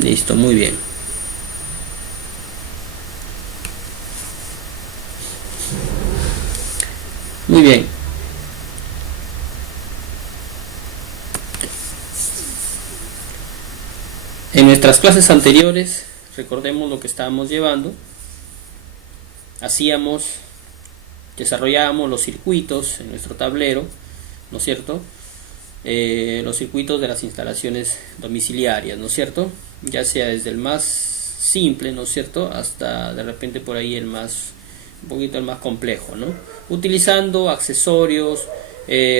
Listo, muy bien. Muy bien. En nuestras clases anteriores, recordemos lo que estábamos llevando. Desarrollábamos los circuitos en nuestro tablero, ¿no es cierto? Los circuitos de las instalaciones domiciliarias, ¿no es cierto? Ya sea desde el más simple, ¿no es cierto?, hasta de repente por ahí un poquito el más complejo, ¿no? Utilizando accesorios,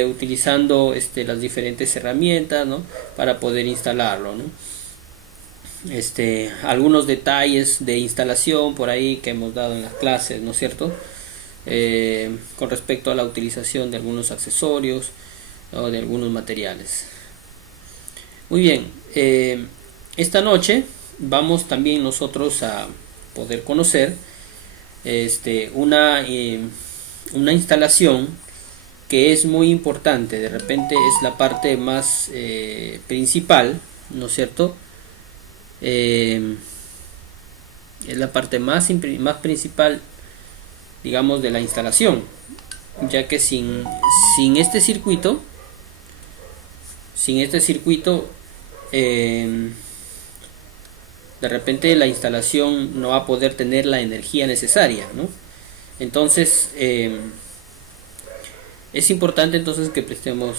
utilizando las diferentes herramientas, ¿no?, para poder instalarlo, ¿no? Algunos detalles de instalación por ahí que hemos dado en las clases, ¿no es cierto?, con respecto a la utilización de algunos accesorios o de algunos materiales. Muy bien, esta noche vamos también nosotros a poder conocer una instalación que es muy importante. De repente es la parte más principal, ¿no es cierto? Es la parte más principal, digamos, de la instalación, ya que sin este circuito de repente la instalación no va a poder tener la energía necesaria, ¿no? Entonces es importante entonces que prestemos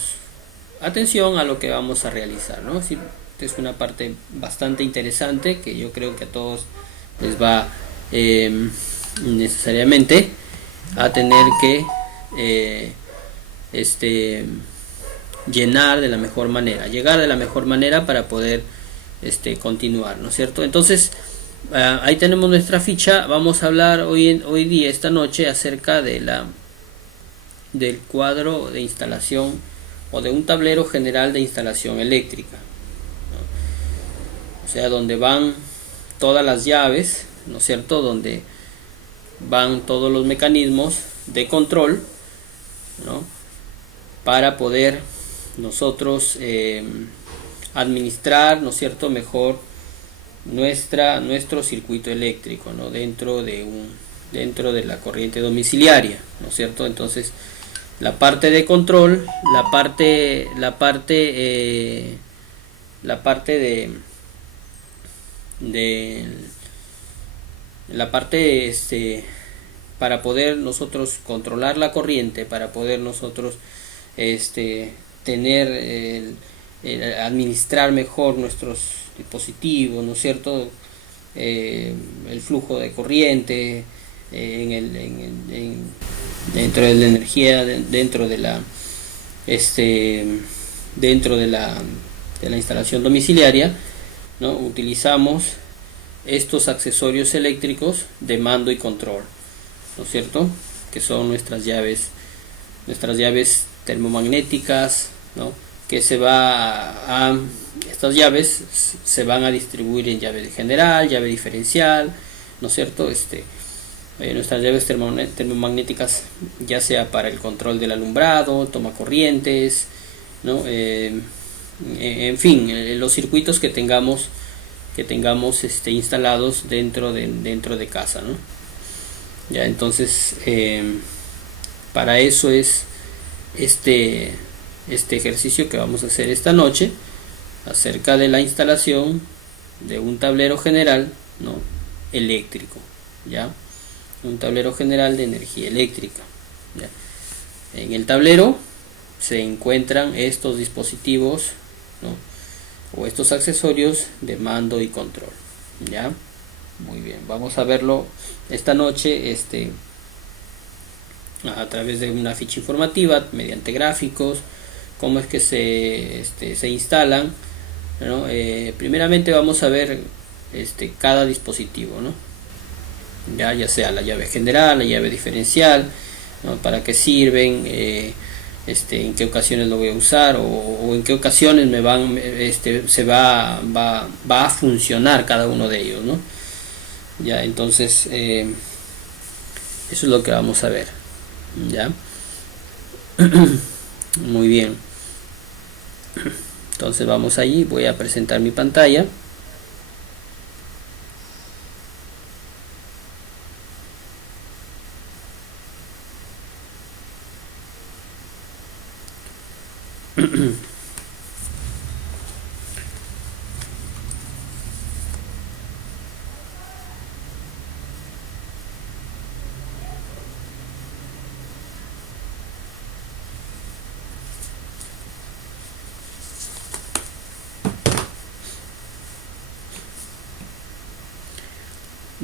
atención a lo que vamos a realizar, ¿no? Sí, es una parte bastante interesante que yo creo que a todos les va necesariamente a tener que llenar de la mejor manera, llegar de la mejor manera para poder continuar, ¿no es cierto? Entonces ahí tenemos nuestra ficha. Vamos a hablar hoy día, esta noche, acerca de del cuadro de instalación o de un tablero general de instalación eléctrica, ¿no? O sea, donde van todas las llaves, ¿no es cierto?, donde van todos los mecanismos de control, ¿no?, para poder nosotros administrar, ¿no es cierto?, mejor nuestro circuito eléctrico, ¿no?, dentro de la corriente domiciliaria, ¿no es cierto? Entonces, la parte de control, la parte para poder nosotros controlar la corriente, para poder nosotros administrar mejor nuestros dispositivos, ¿no es cierto?, el flujo de corriente dentro de la energía, dentro de la instalación domiciliaria, ¿no? Utilizamos estos accesorios eléctricos de mando y control, ¿no es cierto?, que son nuestras llaves termomagnéticas, ¿no?, que estas llaves se van a distribuir en llave general, llave diferencial, ¿no es cierto? Nuestras llaves termomagnéticas, ya sea para el control del alumbrado, toma corrientes, ¿no? En fin, los circuitos que tengamos instalados dentro de casa, ¿no? Ya, entonces para eso es este ejercicio que vamos a hacer esta noche, acerca de la instalación de un tablero general, ¿no?, eléctrico, ¿ya? Un tablero general de energía eléctrica, ¿ya? En el tablero se encuentran estos dispositivos, ¿no?, o estos accesorios de mando y control, ¿ya? Muy bien, vamos a verlo esta noche a través de una ficha informativa, mediante gráficos, cómo es que se instalan, ¿no? Primeramente vamos a ver cada dispositivo, ¿no? Ya sea la llave general, la llave diferencial, ¿no?, para qué sirven, en qué ocasiones lo voy a usar, o en qué ocasiones va a funcionar cada uno de ellos, ¿no? Ya, entonces eso es lo que vamos a ver, ¿ya? Muy bien, entonces vamos allí. Voy a presentar mi pantalla.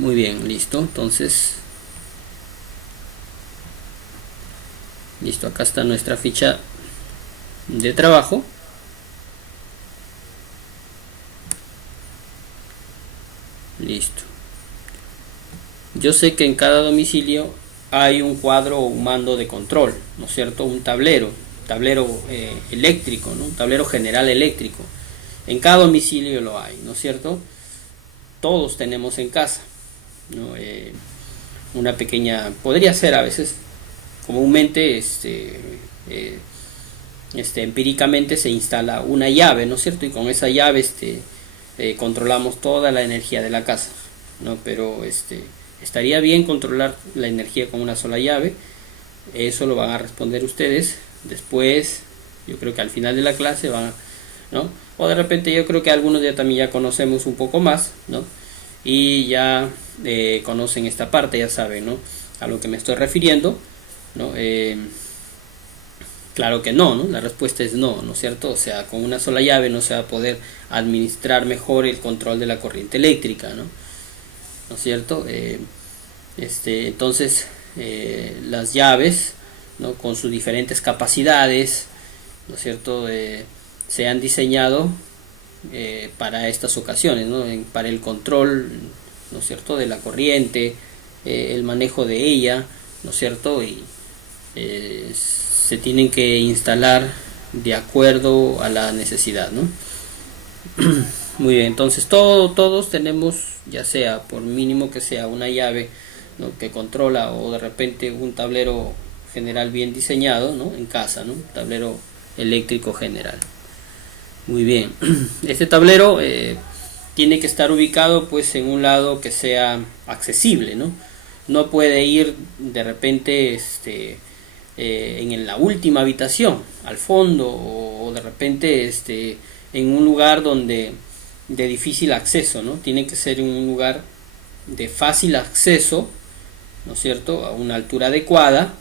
Muy bien, listo. Entonces, listo, acá está nuestra ficha de trabajo. Listo. Yo sé que en cada domicilio hay un cuadro o un mando de control, ¿no es cierto? Un tablero eléctrico, ¿no? Un tablero general eléctrico. En cada domicilio lo hay, ¿no es cierto? Todos tenemos en casa, ¿no? Una pequeña, podría ser a veces, comúnmente, empíricamente se instala una llave, ¿no es cierto? Y con esa llave, controlamos toda la energía de la casa, ¿no? Pero, estaría bien controlar la energía con una sola llave. Eso lo van a responder ustedes después. Yo creo que al final de la clase van, ¿no? O de repente yo creo que algunos ya también ya conocemos un poco más, ¿no? Y ya conocen esta parte, ya saben, ¿no? A lo que me estoy refiriendo, ¿no? Claro que no, ¿no? La respuesta es no, ¿no es cierto? O sea, con una sola llave no se va a poder administrar mejor el control de la corriente eléctrica, ¿no? ¿No es cierto? Entonces, las llaves, ¿no? Con sus diferentes capacidades, ¿no es cierto? Se han diseñado para estas ocasiones, ¿no? Para el control, ¿no es cierto?, de la corriente, el manejo de ella, ¿no es cierto? Y se tienen que instalar de acuerdo a la necesidad, ¿no? Muy bien, entonces todos tenemos, ya sea por mínimo que sea una llave, ¿no?, que controla, o de repente un tablero general bien diseñado, ¿no?, en casa, ¿no? Tablero eléctrico general. Muy bien, este tablero tiene que estar ubicado pues en un lado que sea accesible, ¿no? No puede ir de repente en la última habitación, al fondo, o de repente en un lugar donde de difícil acceso, ¿no? Tiene que ser en un lugar de fácil acceso, ¿no es cierto?, a una altura adecuada,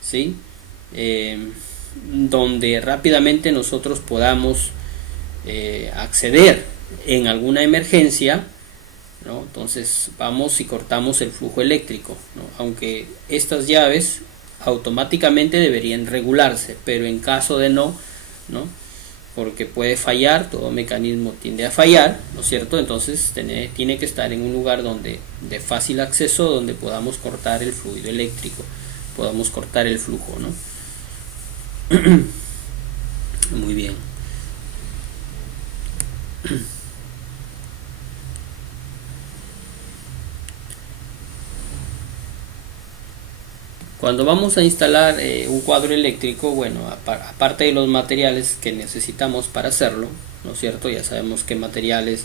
¿sí? Donde rápidamente nosotros podamos acceder en alguna emergencia, ¿no? Entonces vamos y cortamos el flujo eléctrico, ¿no? Aunque estas llaves automáticamente deberían regularse, pero en caso de no, porque puede fallar, todo mecanismo tiende a fallar, ¿no es cierto? Entonces tiene que estar en un lugar de fácil acceso, donde podamos cortar el fluido eléctrico, podamos cortar el flujo, ¿no? Muy bien. Cuando vamos a instalar un cuadro eléctrico, bueno, aparte de los materiales que necesitamos para hacerlo, ¿no es cierto? Ya sabemos qué materiales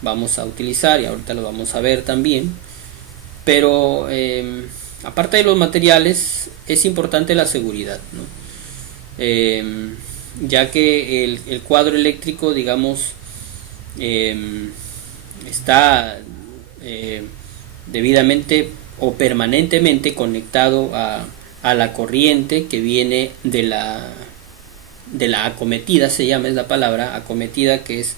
vamos a utilizar y ahorita lo vamos a ver también. Pero aparte de los materiales, es importante la seguridad, ¿no? Ya que el cuadro eléctrico, digamos, está debidamente o permanentemente conectado a la corriente que viene de la acometida, se llama, es la palabra acometida, que es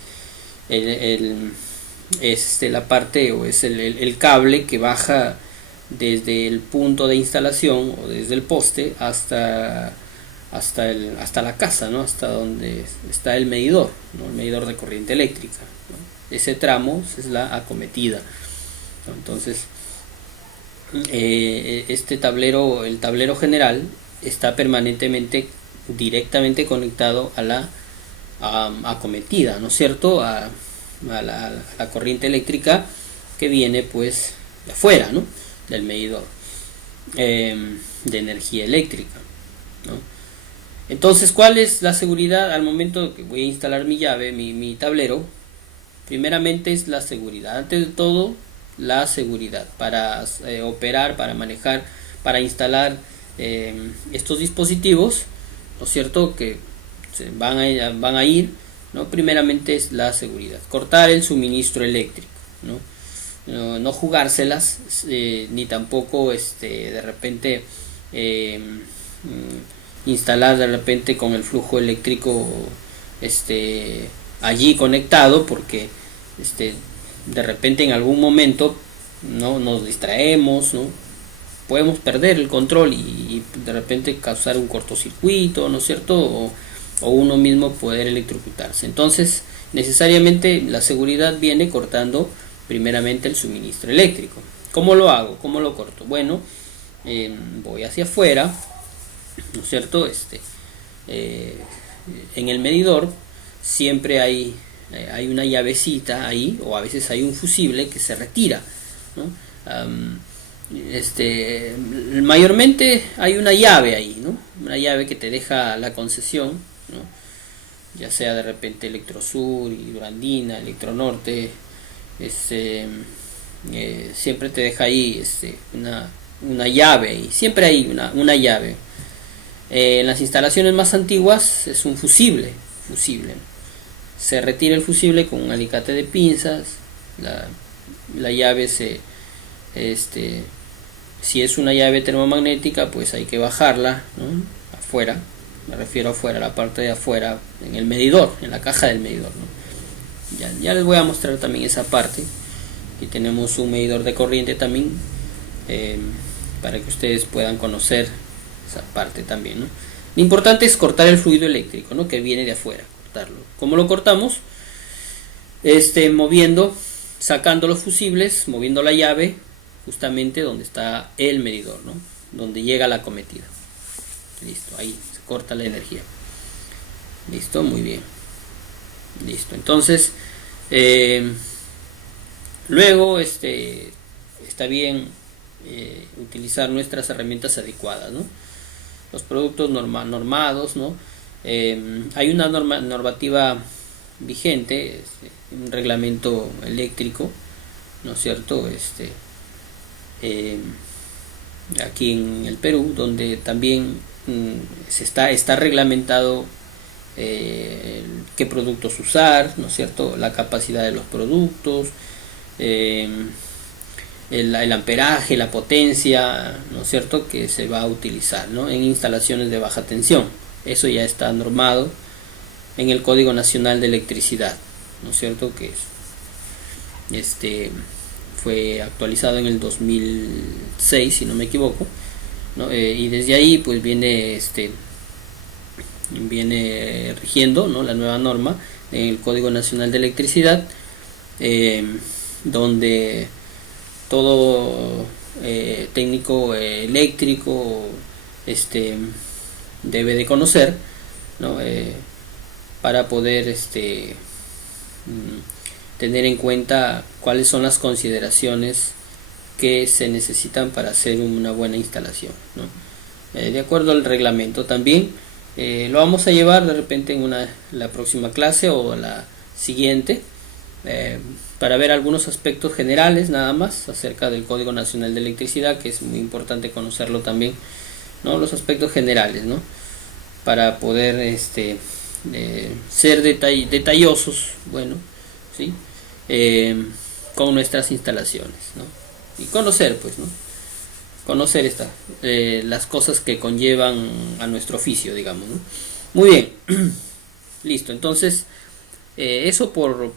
la parte, o es el cable que baja desde el punto de instalación o desde el poste hasta la casa, ¿no? Hasta donde está el medidor, ¿no? El medidor de corriente eléctrica, ¿no? Ese tramo es la acometida, ¿no? Entonces el tablero general está permanentemente directamente conectado a la acometida, ¿no es cierto?, a la corriente eléctrica que viene pues de afuera, ¿no?, del medidor de energía eléctrica, ¿no? Entonces, ¿cuál es la seguridad al momento que voy a instalar mi llave, mi tablero? Primeramente es la seguridad. Antes de todo, la seguridad para operar, para manejar, para instalar estos dispositivos, ¿no es cierto?, que van a ir, ¿no? Primeramente es la seguridad. Cortar el suministro eléctrico, ¿no? No jugárselas, ni tampoco de repente instalar de repente con el flujo eléctrico allí conectado, porque de repente en algún momento ¿no? Nos distraemos, ¿no? Podemos perder el control y de repente causar un cortocircuito, ¿no es cierto? O uno mismo poder electrocutarse. Entonces, necesariamente la seguridad viene cortando primeramente el suministro eléctrico. ¿Cómo lo hago? ¿Cómo lo corto? Bueno, voy hacia afuera, ¿no es cierto? En el medidor siempre hay una llavecita ahí, o a veces hay un fusible que se retira, ¿no? Mayormente hay una llave ahí, ¿no? Una llave que te deja la concesión, ¿no? Ya sea de repente Electrosur, Hidroandina, Electronorte, siempre te deja ahí una llave, y siempre hay una llave. En las instalaciones más antiguas es un fusible. Se retira el fusible con un alicate de pinzas, la llave si es una llave termomagnética, pues hay que bajarla, ¿no? Afuera, me refiero afuera, la parte de afuera, en el medidor, en la caja del medidor, ¿no? Ya les voy a mostrar también esa parte. Aquí tenemos un medidor de corriente también, para que ustedes puedan conocer esa parte también, ¿no? Lo importante es cortar el fluido eléctrico, ¿no? Que viene de afuera, cortarlo. ¿Cómo lo cortamos? Sacando los fusibles, moviendo la llave justamente donde está el medidor, ¿no? Donde llega la acometida. Listo, ahí se corta la energía. Listo, muy bien. Listo, entonces luego está bien utilizar nuestras herramientas adecuadas, ¿no? Los productos normados, ¿no? Hay una normativa vigente, un reglamento eléctrico, ¿no es cierto? Aquí en el Perú, donde también está reglamentado qué productos usar, ¿no es cierto? La capacidad de los productos, el amperaje, la potencia, ¿no es cierto?, que se va a utilizar, ¿no? En instalaciones de baja tensión. Eso ya está normado en el Código Nacional de Electricidad, ¿no es cierto?, que fue actualizado en el 2006, si no me equivoco, ¿no? Y desde ahí pues viene rigiendo, ¿no?, la nueva norma en el Código Nacional de Electricidad, donde todo técnico eléctrico debe de conocer, ¿no? Para poder tener en cuenta cuáles son las consideraciones que se necesitan para hacer una buena instalación, ¿no? De acuerdo al reglamento también. Lo vamos a llevar de repente en la próxima clase o la siguiente, para ver algunos aspectos generales nada más acerca del Código Nacional de Electricidad, que es muy importante conocerlo también, ¿no? Los aspectos generales, ¿no? Para poder ser detallosos, bueno, ¿sí? Con nuestras instalaciones, ¿no? Y conocer, pues, ¿no? Conocer las cosas que conllevan a nuestro oficio, digamos, ¿no? Muy bien. Listo, entonces eso por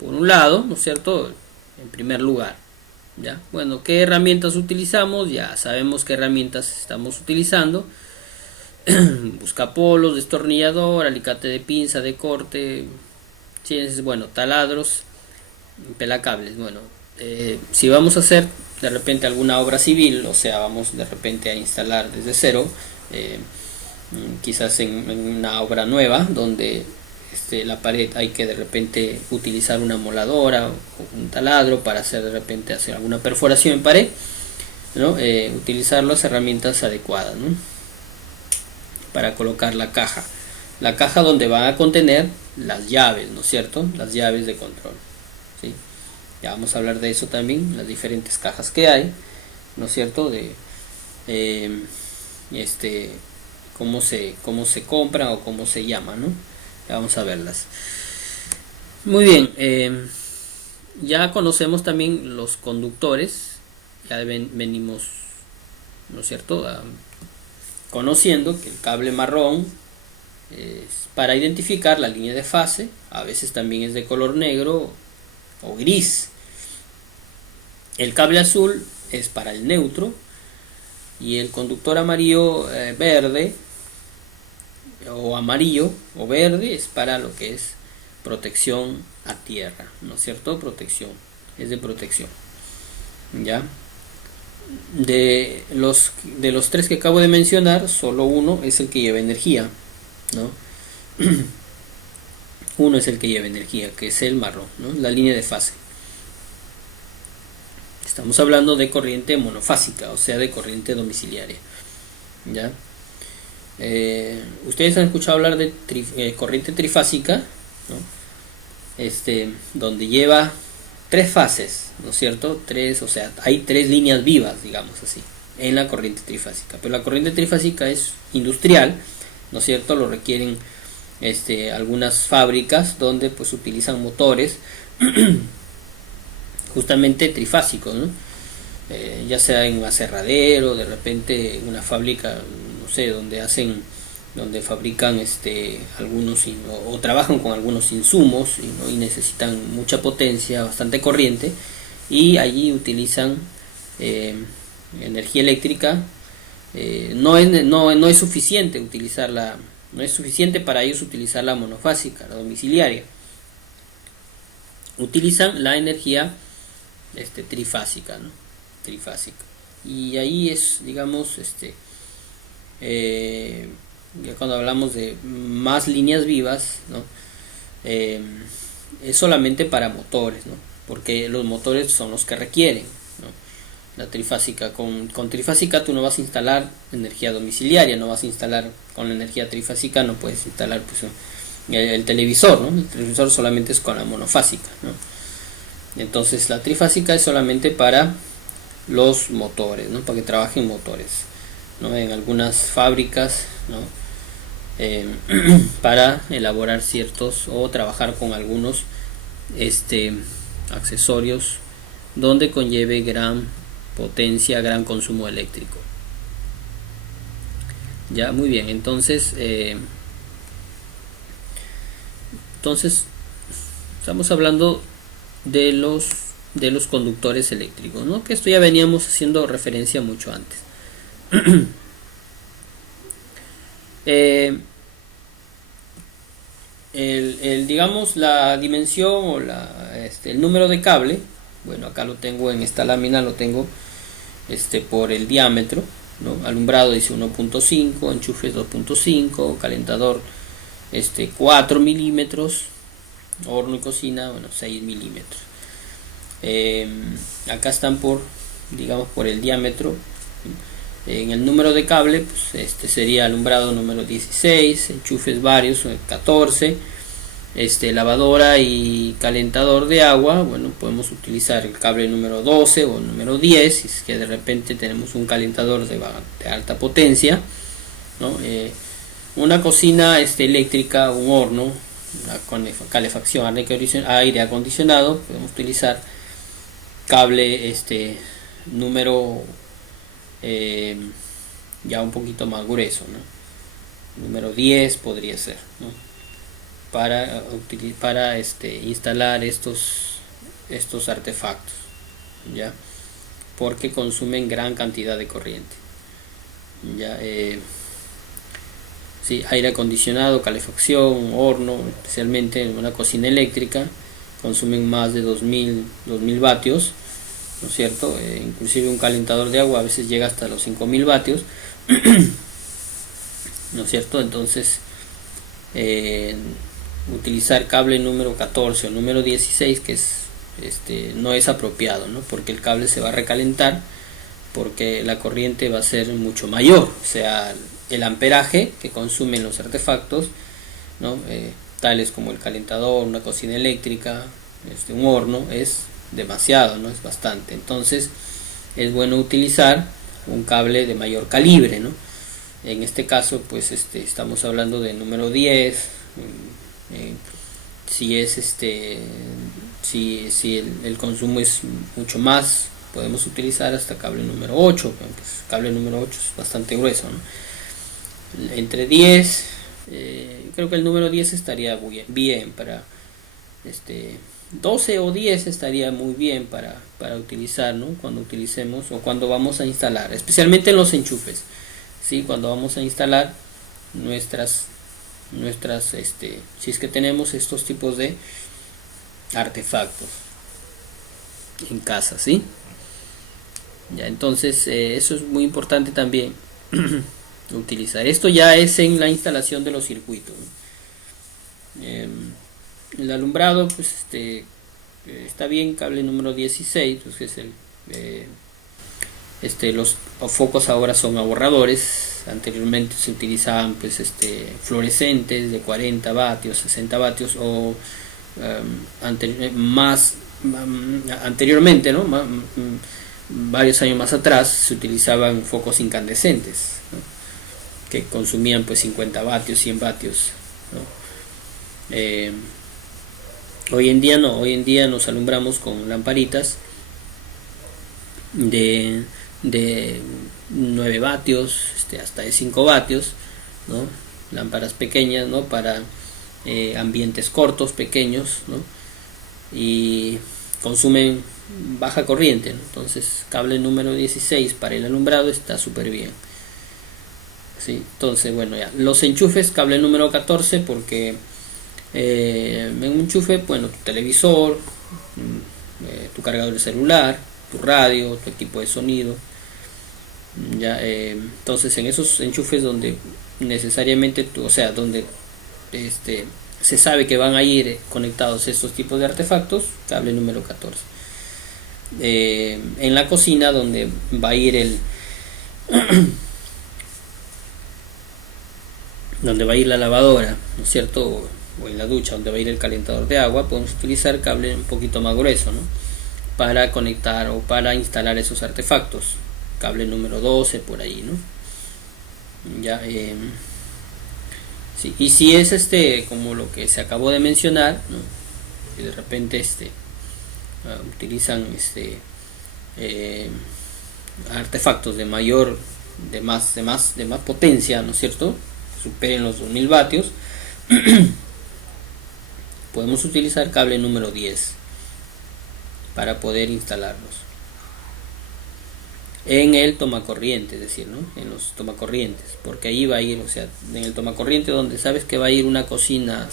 un lado, ¿no es cierto?, en primer lugar, ¿ya? Bueno, ¿qué herramientas utilizamos? Ya sabemos qué herramientas estamos utilizando. Buscapolos, destornillador, alicate de pinza, de corte, bueno, taladros, pelacables. Bueno, si vamos a hacer de repente alguna obra civil, o sea, vamos de repente a instalar desde cero, quizás en una obra nueva donde la pared hay que de repente utilizar una moladora o un taladro para hacer alguna perforación en pared, ¿no? Utilizar las herramientas adecuadas, ¿no?, para colocar la caja donde van a contener las llaves, ¿no es cierto?, las llaves de control, ¿sí? Ya vamos a hablar de eso también, las diferentes cajas que hay, ¿no es cierto?, de cómo se compran o cómo se llaman, ¿no? Ya vamos a verlas. Muy bien, ya conocemos también los conductores, ya venimos, ¿no es cierto?, conociendo que el cable marrón es para identificar la línea de fase, a veces también es de color negro o gris. El cable azul es para el neutro y el conductor amarillo verde o amarillo o verde es para lo que es protección a tierra, ¿no es cierto? Protección, es de protección. Ya, de los tres que acabo de mencionar, solo uno es el que lleva energía, ¿no? Uno es el que lleva energía, que es el marrón, ¿no? La línea de fase. Estamos hablando de corriente monofásica, o sea, de corriente domiciliaria. ¿Ya? Ustedes han escuchado hablar de corriente trifásica, ¿no? Donde lleva tres fases, ¿no es cierto? Tres, o sea, hay tres líneas vivas, digamos así, en la corriente trifásica. Pero la corriente trifásica es industrial, ¿no es cierto? Lo requieren algunas fábricas donde pues utilizan motores justamente trifásicos, ¿no? Ya sea en un aserradero, de repente en una fábrica, no sé, donde fabrican algunos o trabajan con algunos insumos, ¿no? Y necesitan mucha potencia, bastante corriente, y allí utilizan energía eléctrica. No es suficiente utilizarla, no es suficiente para ellos utilizar la monofásica, la domiciliaria. Utilizan la energía trifásica, ¿no? Trifásica. Y ahí es, digamos, ya cuando hablamos de más líneas vivas, ¿no? Es solamente para motores, ¿no? Porque los motores son los que requieren, ¿no? La trifásica, con trifásica tú no vas a instalar energía domiciliaria, no vas a instalar con la energía trifásica, no puedes instalar pues, el televisor, ¿no? El televisor solamente es con la monofásica, ¿no? Entonces la trifásica es solamente para los motores, ¿no? Para que trabajen motores, ¿no? En algunas fábricas, ¿no? Para elaborar ciertos o trabajar con algunos accesorios donde conlleve gran potencia, gran consumo eléctrico. Ya, muy bien, entonces estamos hablando de los conductores eléctricos, ¿no? Que esto ya veníamos haciendo referencia mucho antes. Digamos la dimensión o el número de cable, bueno, acá lo tengo en esta lámina, lo tengo por el diámetro, ¿no? Alumbrado dice 1.5, enchufes 2.5, calentador 4 milímetros, horno y cocina, bueno, 6 milímetros. Acá están digamos por el diámetro. En el número de cable, pues sería alumbrado número 16, enchufes varios 14, lavadora y calentador de agua. Bueno, podemos utilizar el cable número 12 o número 10 si es que de repente tenemos un calentador de alta potencia, ¿no? Una cocina eléctrica, un horno, con calefacción, aire acondicionado, podemos utilizar cable número ya un poquito más grueso, ¿no? Número 10 podría ser, ¿no? para instalar estos artefactos, ya, porque consumen gran cantidad de corriente, ya. Sí, aire acondicionado, calefacción, horno, especialmente en una cocina eléctrica, consumen más de 2000 vatios, ¿no es cierto? Inclusive un calentador de agua a veces llega hasta los 5000 vatios, ¿no es cierto? Entonces utilizar cable número 14 o número 16, que es no es apropiado, ¿no? Porque el cable se va a recalentar, porque la corriente va a ser mucho mayor, o sea, el amperaje que consumen los artefactos, ¿no? Tales como el calentador, una cocina eléctrica, un horno, es demasiado, ¿no? Es bastante. Entonces es bueno utilizar un cable de mayor calibre, ¿no? En este caso pues estamos hablando de número 10. Si es si el consumo es mucho más, podemos utilizar hasta cable número 8, pues cable número 8 es bastante grueso, ¿no? Entre 10, creo que el número 10 estaría bien para 12 o 10 estaría muy bien para utilizar, ¿no? Cuando utilicemos o cuando vamos a instalar, especialmente en los enchufes, ¿sí? Cuando vamos a instalar nuestras si es que tenemos estos tipos de artefactos en casa, ¿sí? Ya, entonces eso es muy importante también utilizar. Esto ya es en la instalación de los circuitos, ¿no? El alumbrado, pues está bien, cable número 16, pues es los focos ahora son ahorradores. Anteriormente se utilizaban pues fluorescentes de 40 vatios, 60 vatios o anteriormente, ¿no? Varios años más atrás se utilizaban focos incandescentes, ¿no? Que consumían pues 50 vatios, 100 vatios, ¿no? Hoy en día no, hoy en día nos alumbramos con lamparitas de 9 vatios, hasta de 5 vatios, ¿no? Lámparas pequeñas, ¿no? Para ambientes cortos, pequeños, ¿no? Y consumen baja corriente, ¿no? Entonces cable número 16 para el alumbrado está súper bien, ¿sí? Entonces bueno, ya los enchufes, cable número 14 porque en un enchufe, bueno, tu televisor, tu cargador de celular, tu radio, tu equipo de sonido, ya entonces en esos enchufes donde necesariamente donde se sabe que van a ir conectados estos tipos de artefactos, cable número 14. En la cocina donde va a ir donde va a ir la lavadora, ¿no es cierto? O en la ducha donde va a ir el calentador de agua, podemos utilizar cable un poquito más grueso, ¿no? Para conectar o para instalar esos artefactos, cable número 12 por ahí, ¿no? Ya sí, y si es como lo que se acabó de mencionar, ¿no? Y de repente utilizan artefactos de mayor de más potencia, ¿no es cierto? Superen los 2000 vatios. Podemos utilizar cable número 10 para poder instalarlos en el tomacorriente, es decir, ¿no? En los tomacorrientes, porque ahí va a ir, o sea, en el tomacorriente donde sabes que va a ir una cocina,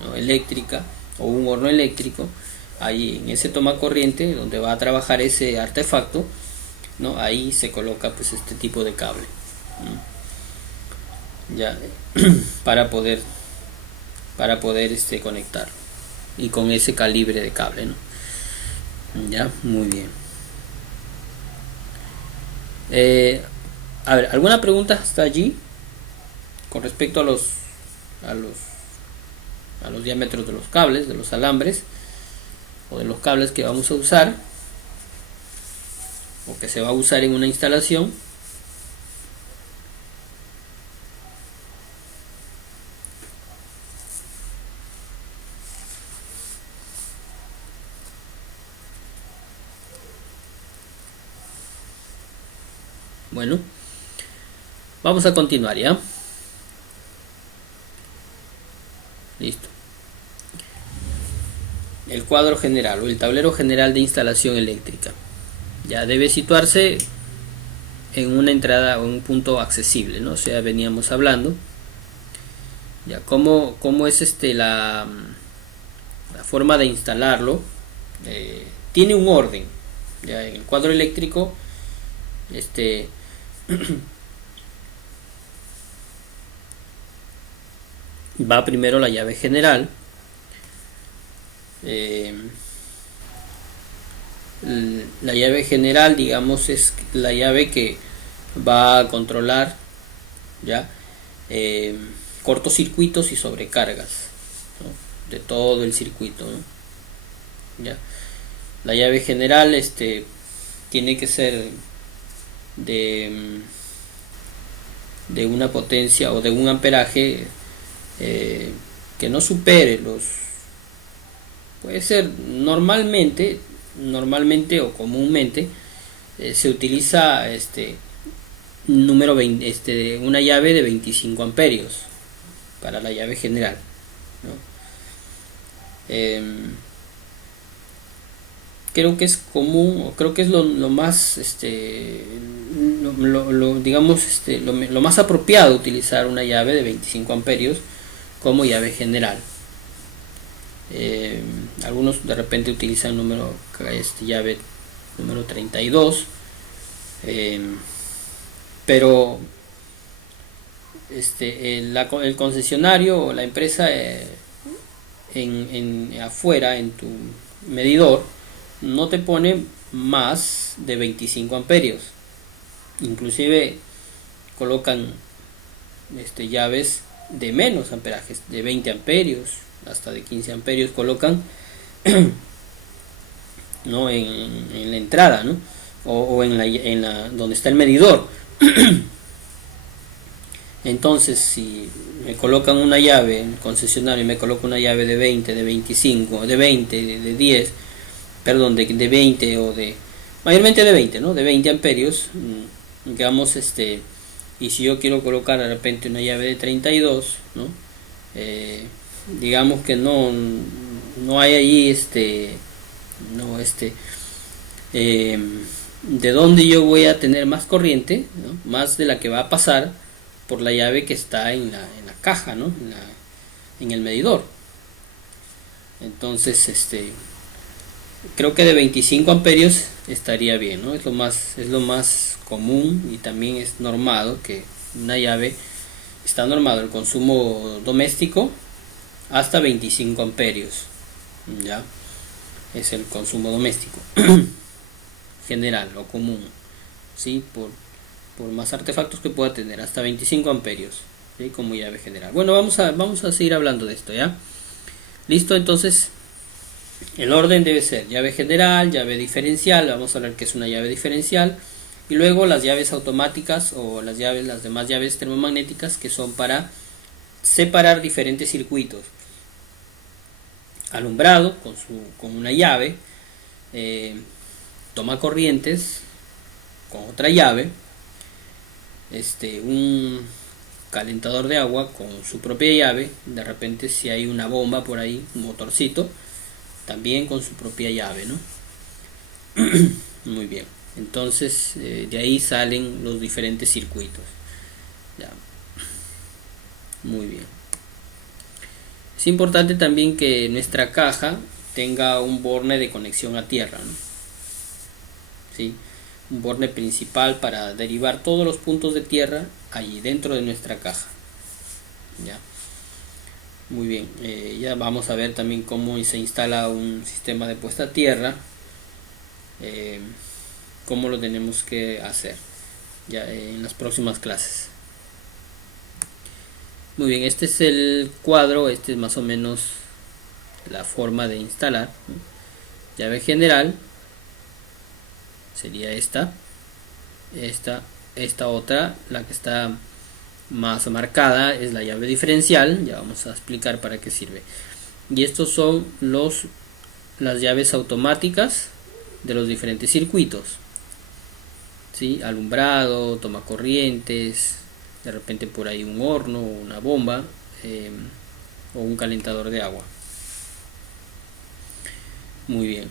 ¿no? Eléctrica o un horno eléctrico, ahí en ese tomacorriente donde va a trabajar ese artefacto, ¿no? Ahí se coloca pues este tipo de cable, ¿no? Ya para poder conectarlo y con ese calibre de cable, ¿no? Ya, muy bien. A ver, ¿alguna pregunta hasta allí con respecto a los diámetros de los cables, de los alambres o de los cables que vamos a usar o que se va a usar en una instalación? Bueno, vamos a continuar, ¿ya? Listo. El cuadro general o el tablero general de instalación eléctrica ya debe situarse en una entrada o un punto accesible, ¿no? O sea, veníamos hablando ya cómo es la forma de instalarlo. Tiene un orden. Ya en el cuadro eléctrico va primero la llave general. La llave general, digamos, es la llave que va a controlar ya cortocircuitos y sobrecargas, ¿no? De todo el circuito, ¿no? Ya la llave general tiene que ser de una potencia o de un amperaje que no supere puede ser normalmente o comúnmente se utiliza número 20, una llave de 25 amperios para la llave general, ¿no? creo que es común, o creo que es lo más, digamos, lo más apropiado utilizar una llave de 25 amperios como llave general. Algunos de repente utilizan llave número 32, pero el concesionario o la empresa afuera en tu medidor no te pone más de 25 amperios. Inclusive colocan llaves de menos amperajes, de 20 amperios hasta de 15 amperios colocan ¿no? en la entrada, ¿no? o en la donde está el medidor. Entonces, si me colocan una llave, el concesionario me coloca una llave de 20, de 25, de 20, de 10, perdón, de 20 o de, mayormente de 20, ¿no? De 20 amperios, digamos, y si yo quiero colocar de repente una llave de 32, ¿no? Digamos que no hay ahí, de donde yo voy a tener más corriente, ¿no? Más de la que va a pasar por la llave que está en la caja, ¿no? En el medidor. Entonces, creo que de 25 amperios estaría bien, ¿no? Es lo más común y también es normado que una llave está normado el consumo doméstico hasta 25 amperios, ya es el consumo doméstico general o común, ¿sí? Por más artefactos que pueda tener, hasta 25 amperios, ¿sí? Como llave general. Bueno, vamos a seguir hablando de esto, ¿ya? Listo, entonces el orden debe ser llave general, llave diferencial, vamos a hablar que es una llave diferencial, y luego las llaves automáticas o las demás llaves termomagnéticas, que son para separar diferentes circuitos. Alumbrado con una llave, toma corrientes con otra llave, un calentador de agua con su propia llave, de repente si hay una bomba por ahí, un motorcito, también con su propia llave, ¿no? Muy bien, entonces de ahí salen los diferentes circuitos, ya. Muy bien. Es importante también que nuestra caja tenga un borne de conexión a tierra, ¿no? ¿Sí? Un borne principal para derivar todos los puntos de tierra allí dentro de nuestra caja, ¿ya? Muy bien, ya vamos a ver también cómo se instala un sistema de puesta a tierra, cómo lo tenemos que hacer ya en las próximas clases. Muy bien, este es el cuadro, este es más o menos la forma de instalar, ¿no? Llave general sería esta otra, la que está más marcada es la llave diferencial, ya vamos a explicar para qué sirve. Y estos son las llaves automáticas de los diferentes circuitos, ¿sí? Alumbrado, toma corrientes, de repente por ahí un horno, una bomba, o un calentador de agua. Muy bien.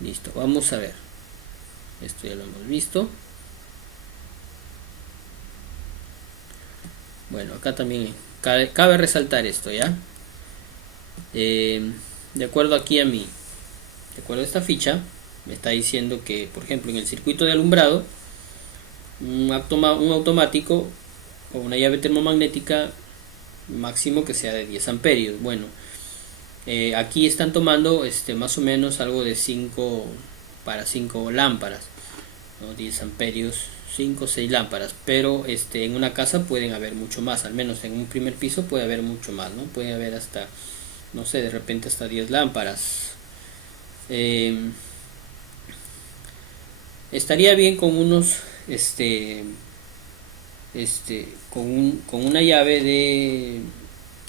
Listo, vamos a ver. Esto ya lo hemos visto. Bueno, acá también cabe resaltar esto, ¿ya? De acuerdo aquí de acuerdo a esta ficha, me está diciendo que, por ejemplo, en el circuito de alumbrado, un automático o una llave termomagnética máximo que sea de 10 amperios. Bueno, aquí están tomando más o menos algo de 5 lámparas, ¿no? 10 amperios, 5 o 6 lámparas, pero en una casa pueden haber mucho más, al menos en un primer piso puede haber mucho más, ¿no? Puede haber hasta, no sé, de repente hasta 10 lámparas. Estaría bien con unos con una llave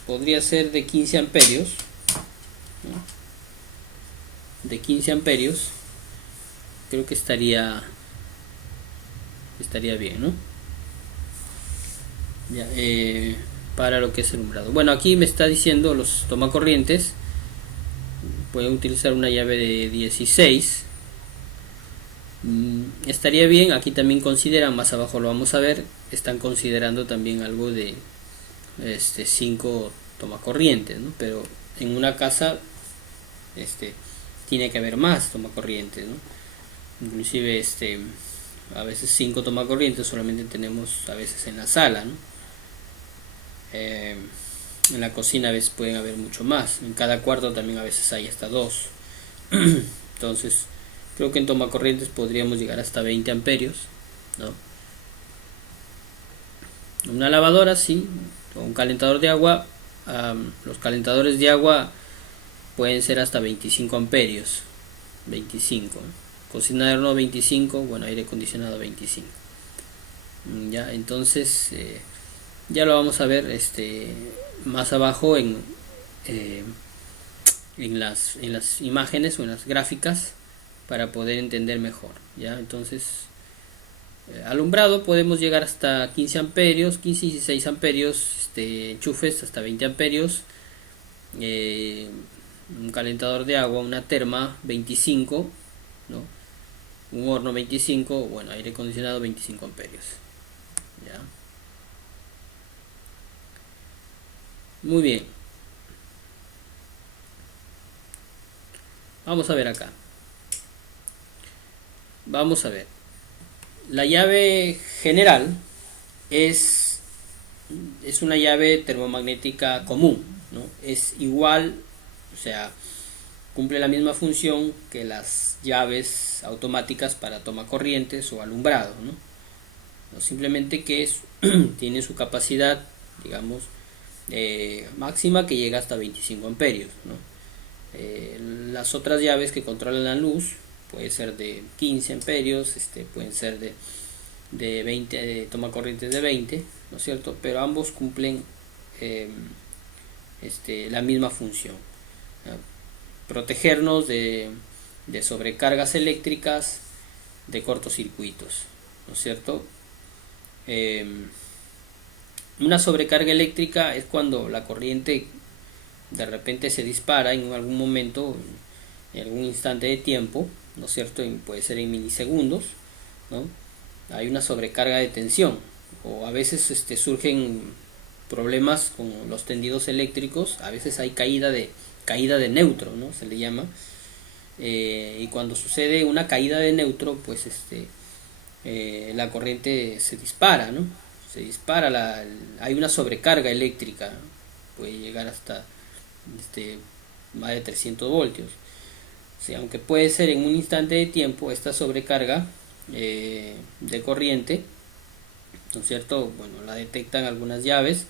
podría ser de 15 amperios, ¿no? De 15 amperios creo que estaría bien, ¿no? ya, para lo que es el alumbrado. Bueno, aquí me está diciendo los tomacorrientes pueden utilizar una llave de 16. Estaría bien, aquí también consideran, más abajo lo vamos a ver, están considerando también algo de 5 tomacorrientes, ¿no? Pero en una casa tiene que haber más tomacorrientes, ¿no? Inclusive a veces 5 tomacorrientes solamente tenemos a veces en la sala, ¿no? En la cocina a veces pueden haber mucho más, en cada cuarto también a veces hay hasta 2. Entonces creo que en tomacorrientes podríamos llegar hasta 20 amperios, ¿no? Una lavadora sí, o un calentador de agua. Los calentadores de agua pueden ser hasta 25 amperios, 25, ¿no? Cocina de horno 25, bueno, aire acondicionado 25. Ya, entonces ya lo vamos a ver más abajo en las imágenes o en las gráficas para poder entender mejor. Ya, entonces alumbrado podemos llegar hasta 15 amperios, 15 y 16 amperios, enchufes hasta 20 amperios, un calentador de agua, una terma 25, ¿no? Un horno 25, bueno, aire acondicionado 25 amperios. ¿Ya? Muy bien. Vamos a ver acá. Vamos a ver. La llave general es una llave termomagnética común, ¿no? Es igual, o sea, cumple la misma función que las llaves automáticas para tomacorrientes o alumbrado, ¿no? Simplemente que tiene su capacidad, digamos, máxima, que llega hasta 25 amperios, ¿no? Las otras llaves que controlan la luz puede ser de 15 amperios, pueden ser de 20, tomacorrientes de 20, ¿no es cierto? Pero ambos cumplen la misma función, ¿no? Protegernos de sobrecargas eléctricas, de cortocircuitos, ¿no es cierto? Una sobrecarga eléctrica es cuando la corriente de repente se dispara en algún momento, en algún instante de tiempo, ¿no es cierto? Puede ser en milisegundos, ¿no? Hay una sobrecarga de tensión, o a veces surgen problemas con los tendidos eléctricos, a veces hay caída de neutro, ¿no? Se le llama. Y cuando sucede una caída de neutro, pues la corriente se dispara, ¿no? Se dispara, hay una sobrecarga eléctrica, ¿no? Puede llegar hasta más de 300 voltios. O sea, aunque puede ser en un instante de tiempo, esta sobrecarga de corriente, ¿no es cierto? Bueno, la detectan algunas llaves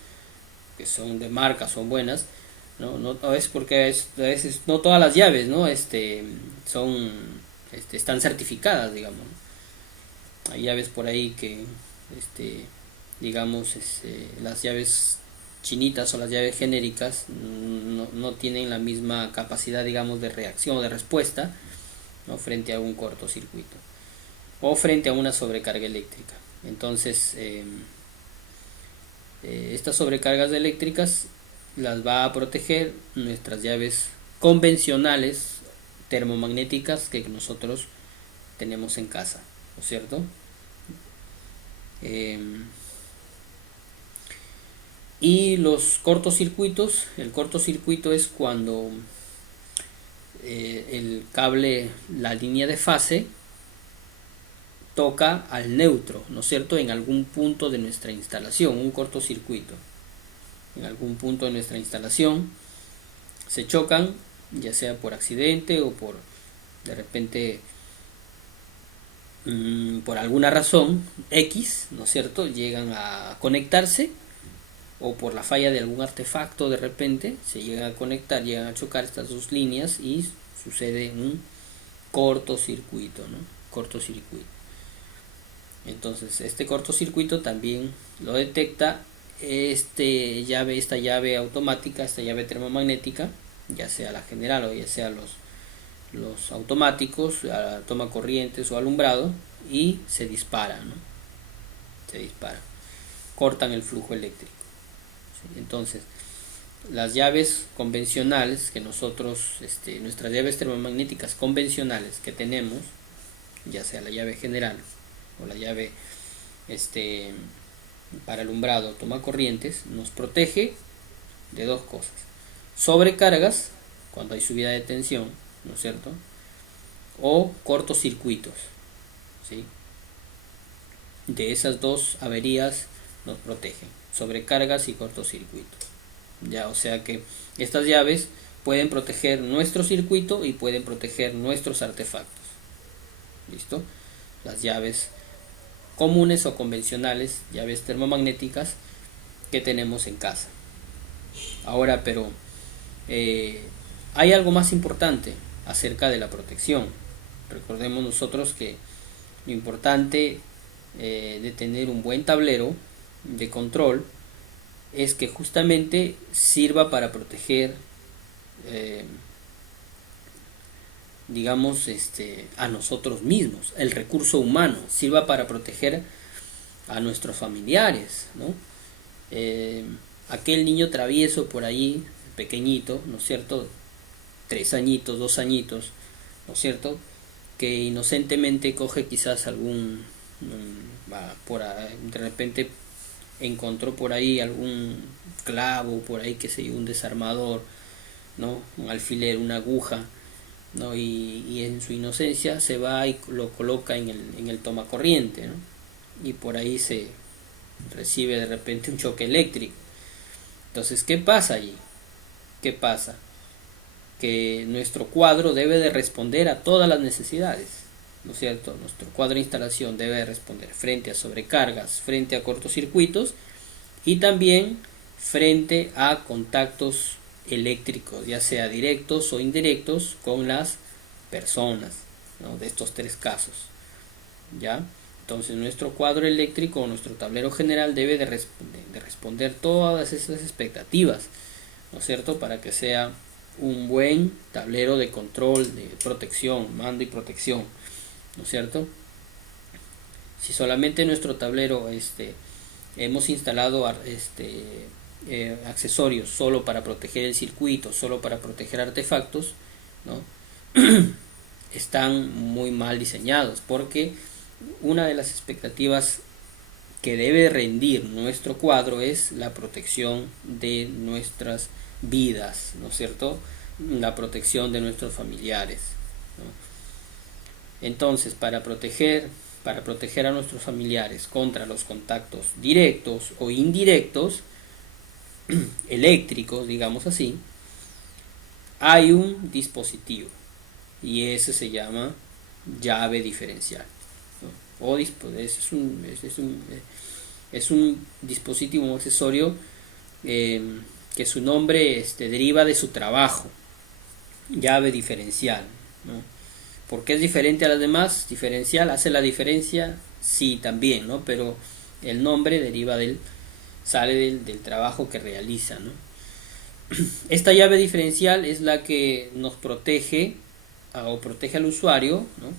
que son de marca, son buenas, no a veces, porque a veces no todas las llaves, ¿no? Son están certificadas, digamos. Hay llaves por ahí que digamos las llaves chinitas o las llaves genéricas no tienen la misma capacidad, digamos, de reacción o de respuesta, ¿no? Frente a un cortocircuito o frente a una sobrecarga eléctrica. Entonces estas sobrecargas eléctricas las va a proteger nuestras llaves convencionales termomagnéticas que nosotros tenemos en casa, ¿no es cierto? Y los cortocircuitos, el cortocircuito es cuando el cable, la línea de fase, toca al neutro, ¿no es cierto?, en algún punto de nuestra instalación, un cortocircuito. En algún punto de nuestra instalación se chocan, ya sea por accidente o por de repente por alguna razón X, ¿no es cierto?, llegan a conectarse, o por la falla de algún artefacto de repente se llegan a conectar, llegan a chocar estas dos líneas y sucede un cortocircuito, ¿no? Cortocircuito. Entonces este cortocircuito también lo detecta esta llave automática, esta llave termomagnética, ya sea la general o ya sea los automáticos, toma corrientes o alumbrado, y se dispara, ¿no? Se dispara. cortan el flujo eléctrico. ¿Sí? Entonces, las llaves convencionales que nosotros, nuestras llaves termomagnéticas convencionales que tenemos, ya sea la llave general o la llave para alumbrado toma corrientes, nos protege de dos cosas: sobrecargas cuando hay subida de tensión, ¿no es cierto?, o cortocircuitos, ¿sí? De esas dos averías nos protegen, sobrecargas y cortocircuitos. Ya, o sea que estas llaves pueden proteger nuestro circuito y pueden proteger nuestros artefactos. ¿Listo? Las llaves comunes o convencionales, llaves termomagnéticas que tenemos en casa. Ahora, pero hay algo más importante acerca de la protección. Recordemos nosotros que lo importante de tener un buen tablero de control es que justamente sirva para proteger digamos a nosotros mismos, el recurso humano, sirva para proteger a nuestros familiares, ¿no? Aquel niño travieso por ahí, pequeñito, ¿no es cierto?, 3 añitos, 2 añitos, ¿no es cierto?, que inocentemente coge quizás algún de repente encontró por ahí algún clavo, por ahí, que sé yo, un desarmador, ¿no?, un alfiler, una aguja, ¿no?, y en su inocencia se va y lo coloca en el tomacorriente, ¿no?, y por ahí se recibe de repente un choque eléctrico. Entonces, ¿qué pasa allí? ¿Qué pasa? Que nuestro cuadro debe de responder a todas las necesidades, ¿no es cierto? Nuestro cuadro de instalación debe de responder frente a sobrecargas, frente a cortocircuitos y también frente a contactos eléctricos, ya sea directos o indirectos, con las personas, ¿no?, de estos 3 casos, ¿ya? Entonces, nuestro cuadro eléctrico o nuestro tablero general debe de responder todas esas expectativas, ¿no es cierto?, para que sea un buen tablero de control, de protección, mando y protección, ¿no es cierto? Si solamente nuestro tablero hemos instalado accesorios solo para proteger el circuito, solo para proteger artefactos, ¿no?, están muy mal diseñados, porque una de las expectativas que debe rendir nuestro cuadro es la protección de nuestras vidas, ¿no es cierto?, la protección de nuestros familiares, ¿no? Entonces, para proteger a nuestros familiares contra los contactos directos o indirectos eléctricos, digamos así, hay un dispositivo, y ese se llama llave diferencial, ¿no? O es un dispositivo, un accesorio que su nombre deriva de su trabajo, llave diferencial, ¿no? ¿Por qué es diferente a las demás? Diferencial, ¿hace la diferencia? Sí, también, ¿no? Pero el nombre sale del trabajo que realiza, ¿no? Esta llave diferencial es la que nos protege o protege al usuario, ¿no?,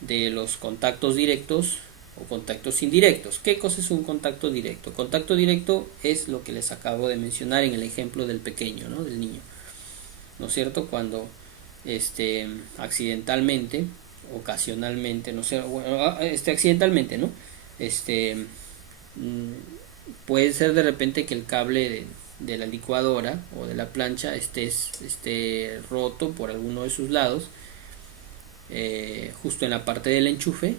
de los contactos directos o contactos indirectos. ¿Qué cosa es un contacto directo? Contacto directo es lo que les acabo de mencionar en el ejemplo del pequeño, ¿no?, del niño, ¿no es cierto? Cuando accidentalmente, ocasionalmente, no sé, bueno, accidentalmente, ¿no?, puede ser de repente que el cable de la licuadora o de la plancha esté roto por alguno de sus lados, justo en la parte del enchufe,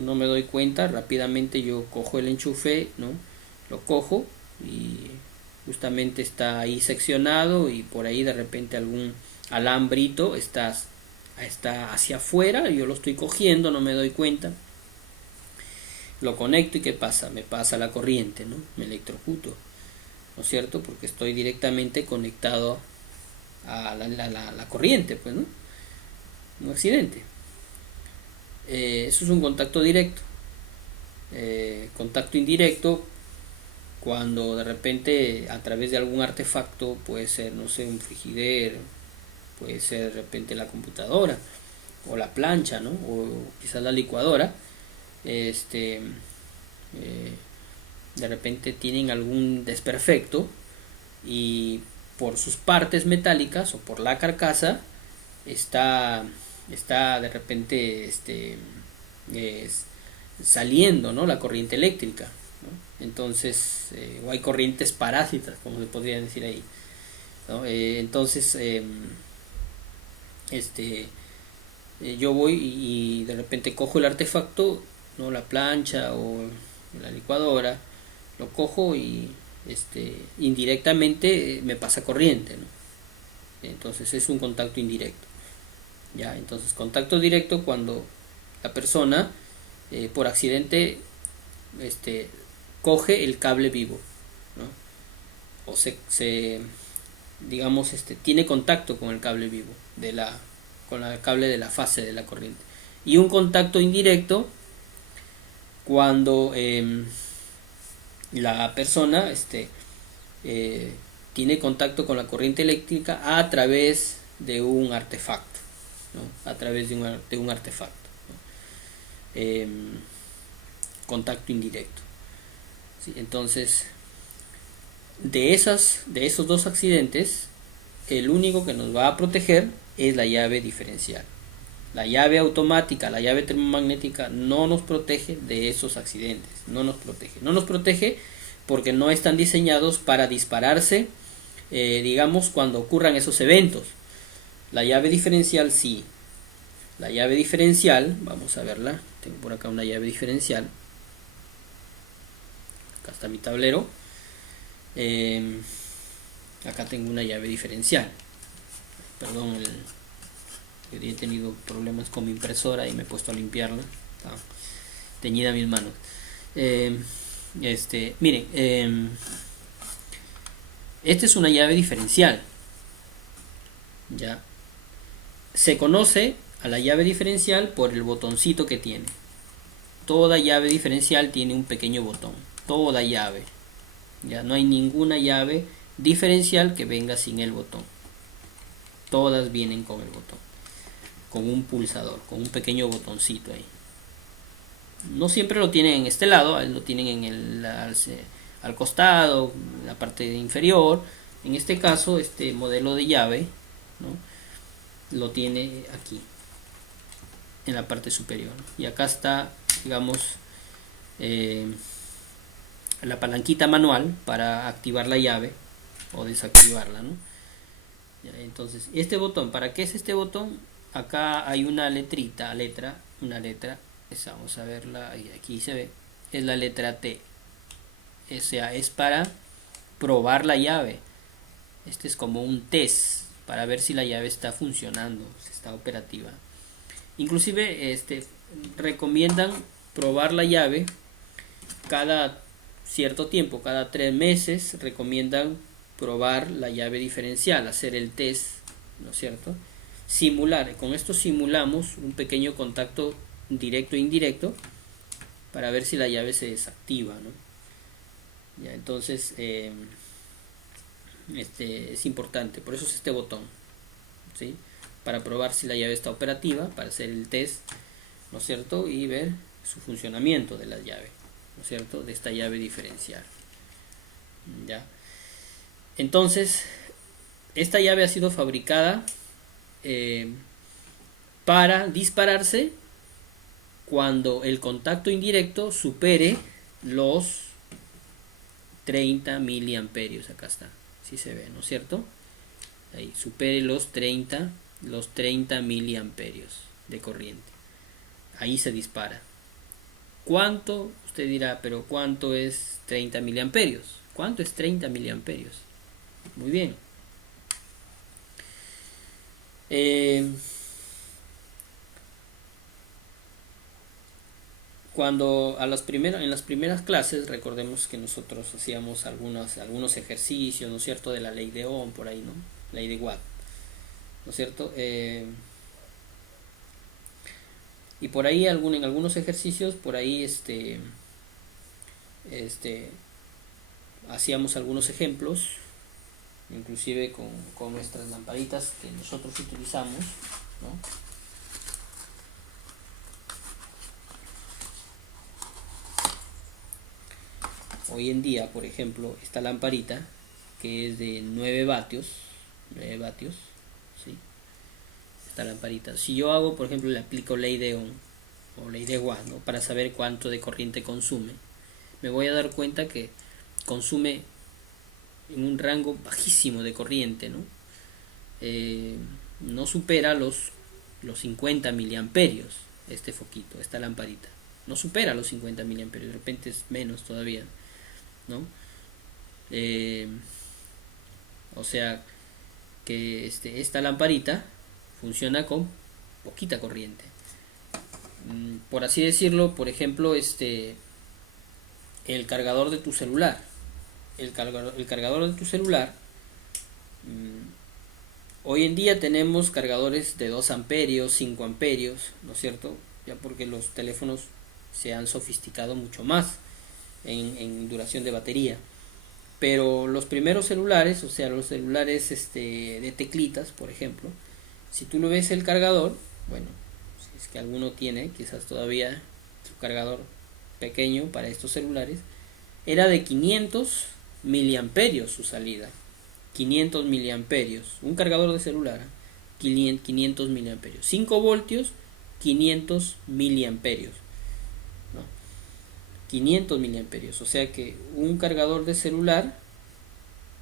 no me doy cuenta, rápidamente yo cojo el enchufe, ¿no?, lo cojo y justamente está ahí seccionado, y por ahí de repente algún alambrito está hacia afuera, yo lo estoy cogiendo, no me doy cuenta, lo conecto, y ¿qué pasa? Me pasa la corriente, ¿no?, me electrocuto, ¿no es cierto?, porque estoy directamente conectado a la corriente, pues, ¿no?, un accidente. Eso es un contacto directo. Contacto indirecto, cuando de repente a través de algún artefacto, puede ser, no sé, un frigider, puede ser de repente la computadora o la plancha, ¿no?, o quizás la licuadora, de de repente tienen algún desperfecto y por sus partes metálicas o por la carcasa está de repente saliendo, ¿no?, la corriente eléctrica, ¿no? Entonces o hay corrientes parásitas, como se podría decir ahí, ¿no? Entonces yo voy y de repente cojo el artefacto, ¿no?, la plancha o la licuadora, lo cojo y indirectamente me pasa corriente, ¿no? Entonces es un contacto indirecto. Ya, entonces contacto directo cuando la persona por accidente coge el cable vivo, ¿no? O digamos tiene contacto con el cable vivo con el cable de la fase de la corriente. Y un contacto indirecto cuando la persona tiene contacto con la corriente eléctrica a través de un artefacto, ¿no? A través de un artefacto, ¿no? Contacto indirecto, ¿sí? Entonces de esos dos accidentes, el único que nos va a proteger es la llave diferencial. La llave automática, la llave termomagnética no nos protege de esos accidentes, no nos protege porque no están diseñados para dispararse, digamos, cuando ocurran esos eventos. La llave diferencial sí. La llave diferencial, vamos a verla, tengo por acá una llave diferencial, acá está mi tablero, acá tengo una llave diferencial, perdón, hoy he tenido problemas con mi impresora y me he puesto a limpiarla, está teñida mis manos. Miren, esta es una llave diferencial, ya. Se conoce a la llave diferencial por el botoncito que tiene. Toda llave diferencial tiene un pequeño botón, toda llave, ya no hay ninguna llave diferencial que venga sin el botón. Todas vienen con el botón, con un pulsador, con un pequeño botoncito ahí. No siempre lo tienen en este lado, lo tienen al costado, en la parte inferior. En este caso, este modelo de llave, ¿no?, lo tiene aquí, en la parte superior. Y acá está, digamos, la palanquita manual para activar la llave o desactivarla, ¿no? Entonces, este botón, ¿para qué es este botón? Acá hay una letra, vamos a verla, aquí se ve, es la letra T. O sea, es para probar la llave. Este es como un test para ver si la llave está funcionando, si está operativa. Inclusive recomiendan probar la llave cada cierto tiempo, cada 3 meses recomiendan probar la llave diferencial, hacer el test, ¿no es cierto? Simular, con esto simulamos un pequeño contacto directo e indirecto para ver si la llave se desactiva, ¿no? Ya, entonces es importante, por eso es este botón, ¿sí?, para probar si la llave está operativa, para hacer el test, ¿no es cierto?, y ver su funcionamiento de la llave, ¿no es cierto?, de esta llave diferencial. Ya, entonces esta llave ha sido fabricada para dispararse cuando el contacto indirecto supere los 30 miliamperios. Acá está, si se ve, ¿no es cierto? Ahí, supere los 30 miliamperios de corriente. Ahí se dispara. ¿Cuánto? Usted dirá, pero ¿cuánto es 30 miliamperios? ¿Cuánto es 30 miliamperios? Muy bien. Cuando en las primeras clases, recordemos que nosotros hacíamos algunos ejercicios, ¿no es cierto?, de la ley de Ohm, por ahí, ¿no?, ley de Watt, ¿no es cierto? Y por ahí en algunos ejercicios, por ahí hacíamos algunos ejemplos, inclusive con nuestras lamparitas que nosotros utilizamos, ¿no? hoy en día, por ejemplo, esta lamparita que es de 9 vatios, 9 vatios, ¿sí? Esta lamparita. Si yo hago, por ejemplo, le aplico ley de Ohm o ley de Watt, ¿no? Para saber cuánto de corriente consume, me voy a dar cuenta que consume en un rango bajísimo de corriente, ¿no? No supera los 50 miliamperios este foquito, esta lamparita. No supera los 50 miliamperios, de repente es menos todavía, ¿no? O sea que esta lamparita funciona con poquita corriente. Por así decirlo, por ejemplo, el cargador de tu celular. El cargador de tu celular. Hoy en día tenemos cargadores de 2 amperios, 5 amperios, ¿no es cierto? Ya porque los teléfonos se han sofisticado mucho más en duración de batería. Pero los primeros celulares, o sea, los celulares de teclitas, por ejemplo, si tú lo ves el cargador, bueno, si es que alguno tiene, quizás todavía su cargador pequeño para estos celulares, era de 500 miliamperios su salida. 500 miliamperios, un cargador de celular, 500 miliamperios, 5 voltios, 500 miliamperios, ¿no? 500 miliamperios, o sea que un cargador de celular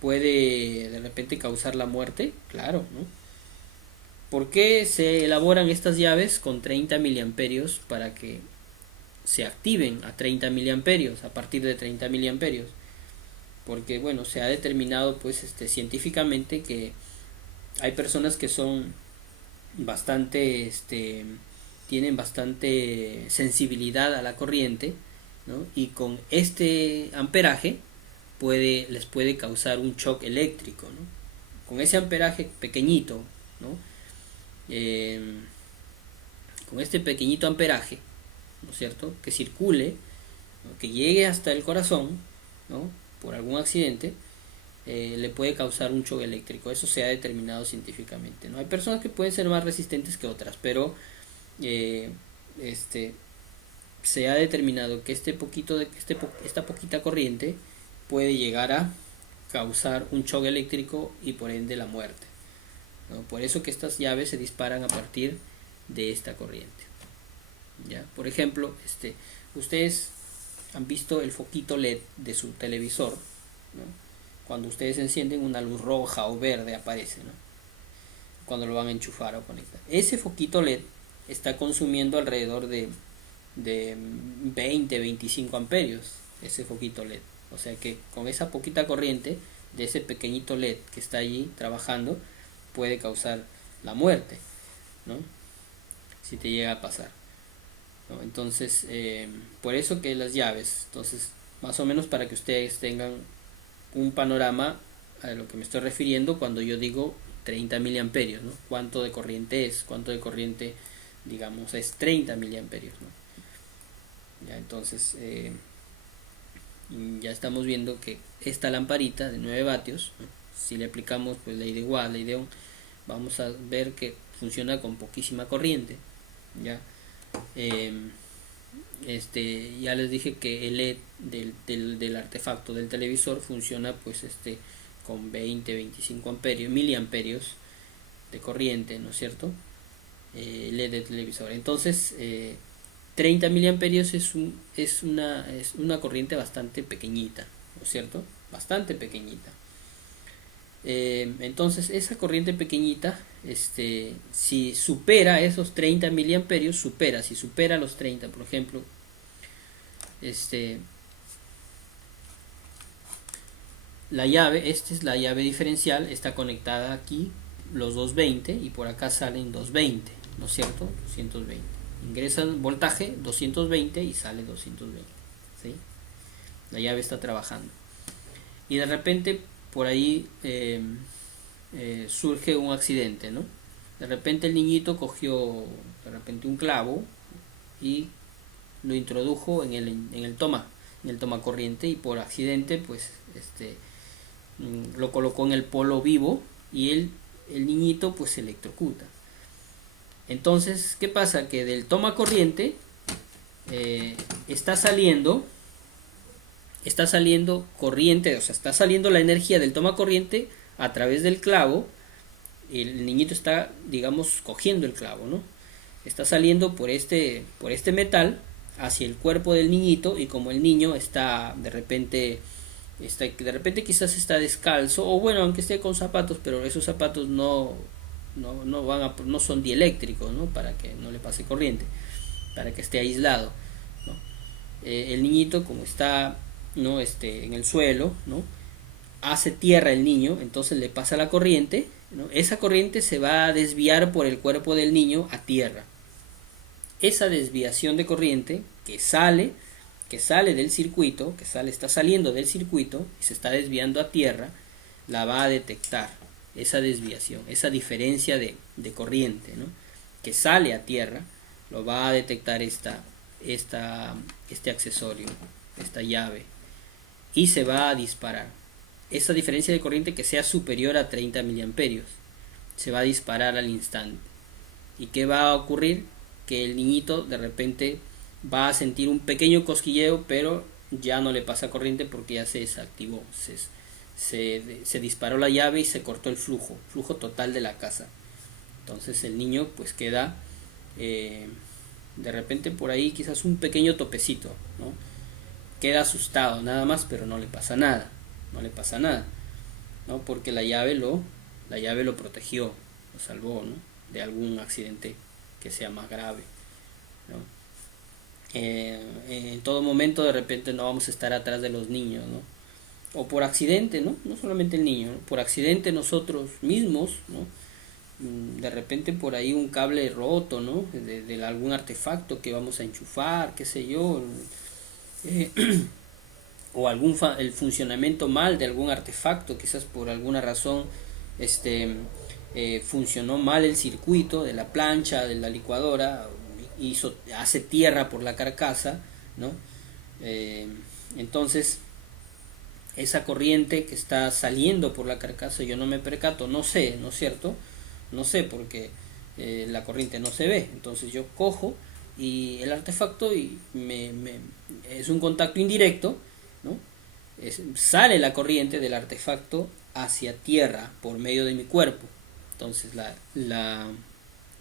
puede de repente causar la muerte, claro, ¿no? ¿Por qué se elaboran estas llaves con 30 miliamperios para que se activen a 30 miliamperios, a partir de 30 miliamperios? Porque bueno, se ha determinado pues científicamente que hay personas que son bastante tienen bastante sensibilidad a la corriente, ¿no? Y con este amperaje les puede causar un shock eléctrico, ¿no? Con ese amperaje pequeñito, ¿no? Con este pequeñito amperaje, ¿no es cierto?, que circule, ¿no?, que llegue hasta el corazón, ¿no?, por algún accidente, le puede causar un shock eléctrico. Eso se ha determinado científicamente, ¿no? Hay personas que pueden ser más resistentes que otras, pero se ha determinado que esta poquita corriente puede llegar a causar un shock eléctrico y por ende la muerte, ¿no? Por eso que estas llaves se disparan a partir de esta corriente, ¿ya? Por ejemplo, ustedes han visto el foquito LED de su televisor, ¿no? Cuando ustedes encienden, una luz roja o verde aparece, ¿no?, cuando lo van a enchufar o conectar. Ese foquito LED está consumiendo alrededor de 20-25 amperios, ese foquito LED. O sea que con esa poquita corriente de ese pequeñito LED que está allí trabajando, puede causar la muerte, ¿no?, si te llega a pasar, ¿no? Entonces, por eso que las llaves, entonces, más o menos para que ustedes tengan un panorama a lo que me estoy refiriendo cuando yo digo 30 miliamperios, ¿no? Cuánto de corriente, digamos, es 30 miliamperios, ¿no? Ya, entonces, ya estamos viendo que esta lamparita de 9 vatios, ¿no?, si le aplicamos pues ley de Watt, ley de Ohm, vamos a ver que funciona con poquísima corriente, ya. Ya les dije que el LED del artefacto del televisor funciona pues con 20-25 miliamperios de corriente, ¿no es cierto? El LED del televisor. Entonces 30 miliamperios es una corriente bastante pequeñita, ¿no es cierto? Bastante pequeñita. Entonces esa corriente pequeñita, si supera esos 30 miliamperios, si supera los 30, por ejemplo, la llave, esta es la llave diferencial, está conectada aquí los 220 y por acá salen 220, ¿no es cierto? 220. Ingresa el voltaje 220 y sale 220, ¿sí? La llave está trabajando. Y de repente por ahí surge un accidente, ¿no? De repente el niñito cogió un clavo y lo introdujo en el toma corriente, y por accidente pues lo colocó en el polo vivo y el niñito pues se electrocuta. Entonces, ¿qué pasa? Que del toma corriente está saliendo está saliendo corriente, o sea, está saliendo la energía del toma corriente a través del clavo. El niñito está, digamos, cogiendo el clavo, ¿no? Está saliendo por este metal hacia el cuerpo del niñito, y como el niño está de repente quizás está descalzo, o bueno, aunque esté con zapatos, pero esos zapatos no son dieléctricos, ¿no? Para que no le pase corriente, para que esté aislado, ¿no? El niñito, como está, ¿no? En el suelo, ¿no? Hace tierra el niño, entonces le pasa la corriente, ¿no? Esa corriente se va a desviar por el cuerpo del niño a tierra. Esa desviación de corriente que sale del circuito, está saliendo del circuito y se está desviando a tierra, la va a detectar esa desviación, esa diferencia de corriente, ¿no? Que sale a tierra, lo va a detectar este accesorio, esta llave, y se va a disparar. Esa diferencia de corriente que sea superior a 30 miliamperios se va a disparar al instante. ¿Y qué va a ocurrir? Que el niñito de repente va a sentir un pequeño cosquilleo, pero ya no le pasa corriente porque ya se desactivó, se disparó la llave y se cortó el flujo total de la casa. Entonces el niño pues queda de repente por ahí quizás un pequeño topecito, ¿no? Queda asustado nada más, pero no le pasa nada, ¿no? Porque la llave lo protegió, lo salvó, ¿no? De algún accidente que sea más grave, ¿no? En todo momento de repente no vamos a estar atrás de los niños, ¿no? O por accidente, ¿no? No solamente el niño, ¿no? Por accidente nosotros mismos, ¿no? De repente por ahí un cable roto, ¿no? De algún artefacto que vamos a enchufar, qué sé yo, eh, o el funcionamiento mal de algún artefacto, quizás por alguna razón funcionó mal el circuito de la plancha, de la licuadora, hace tierra por la carcasa, ¿no? Entonces esa corriente que está saliendo por la carcasa yo no me percato, no sé, ¿no es cierto? No sé porque la corriente no se ve, entonces yo cojo y el artefacto es un contacto indirecto, ¿no? Sale la corriente del artefacto hacia tierra por medio de mi cuerpo. Entonces la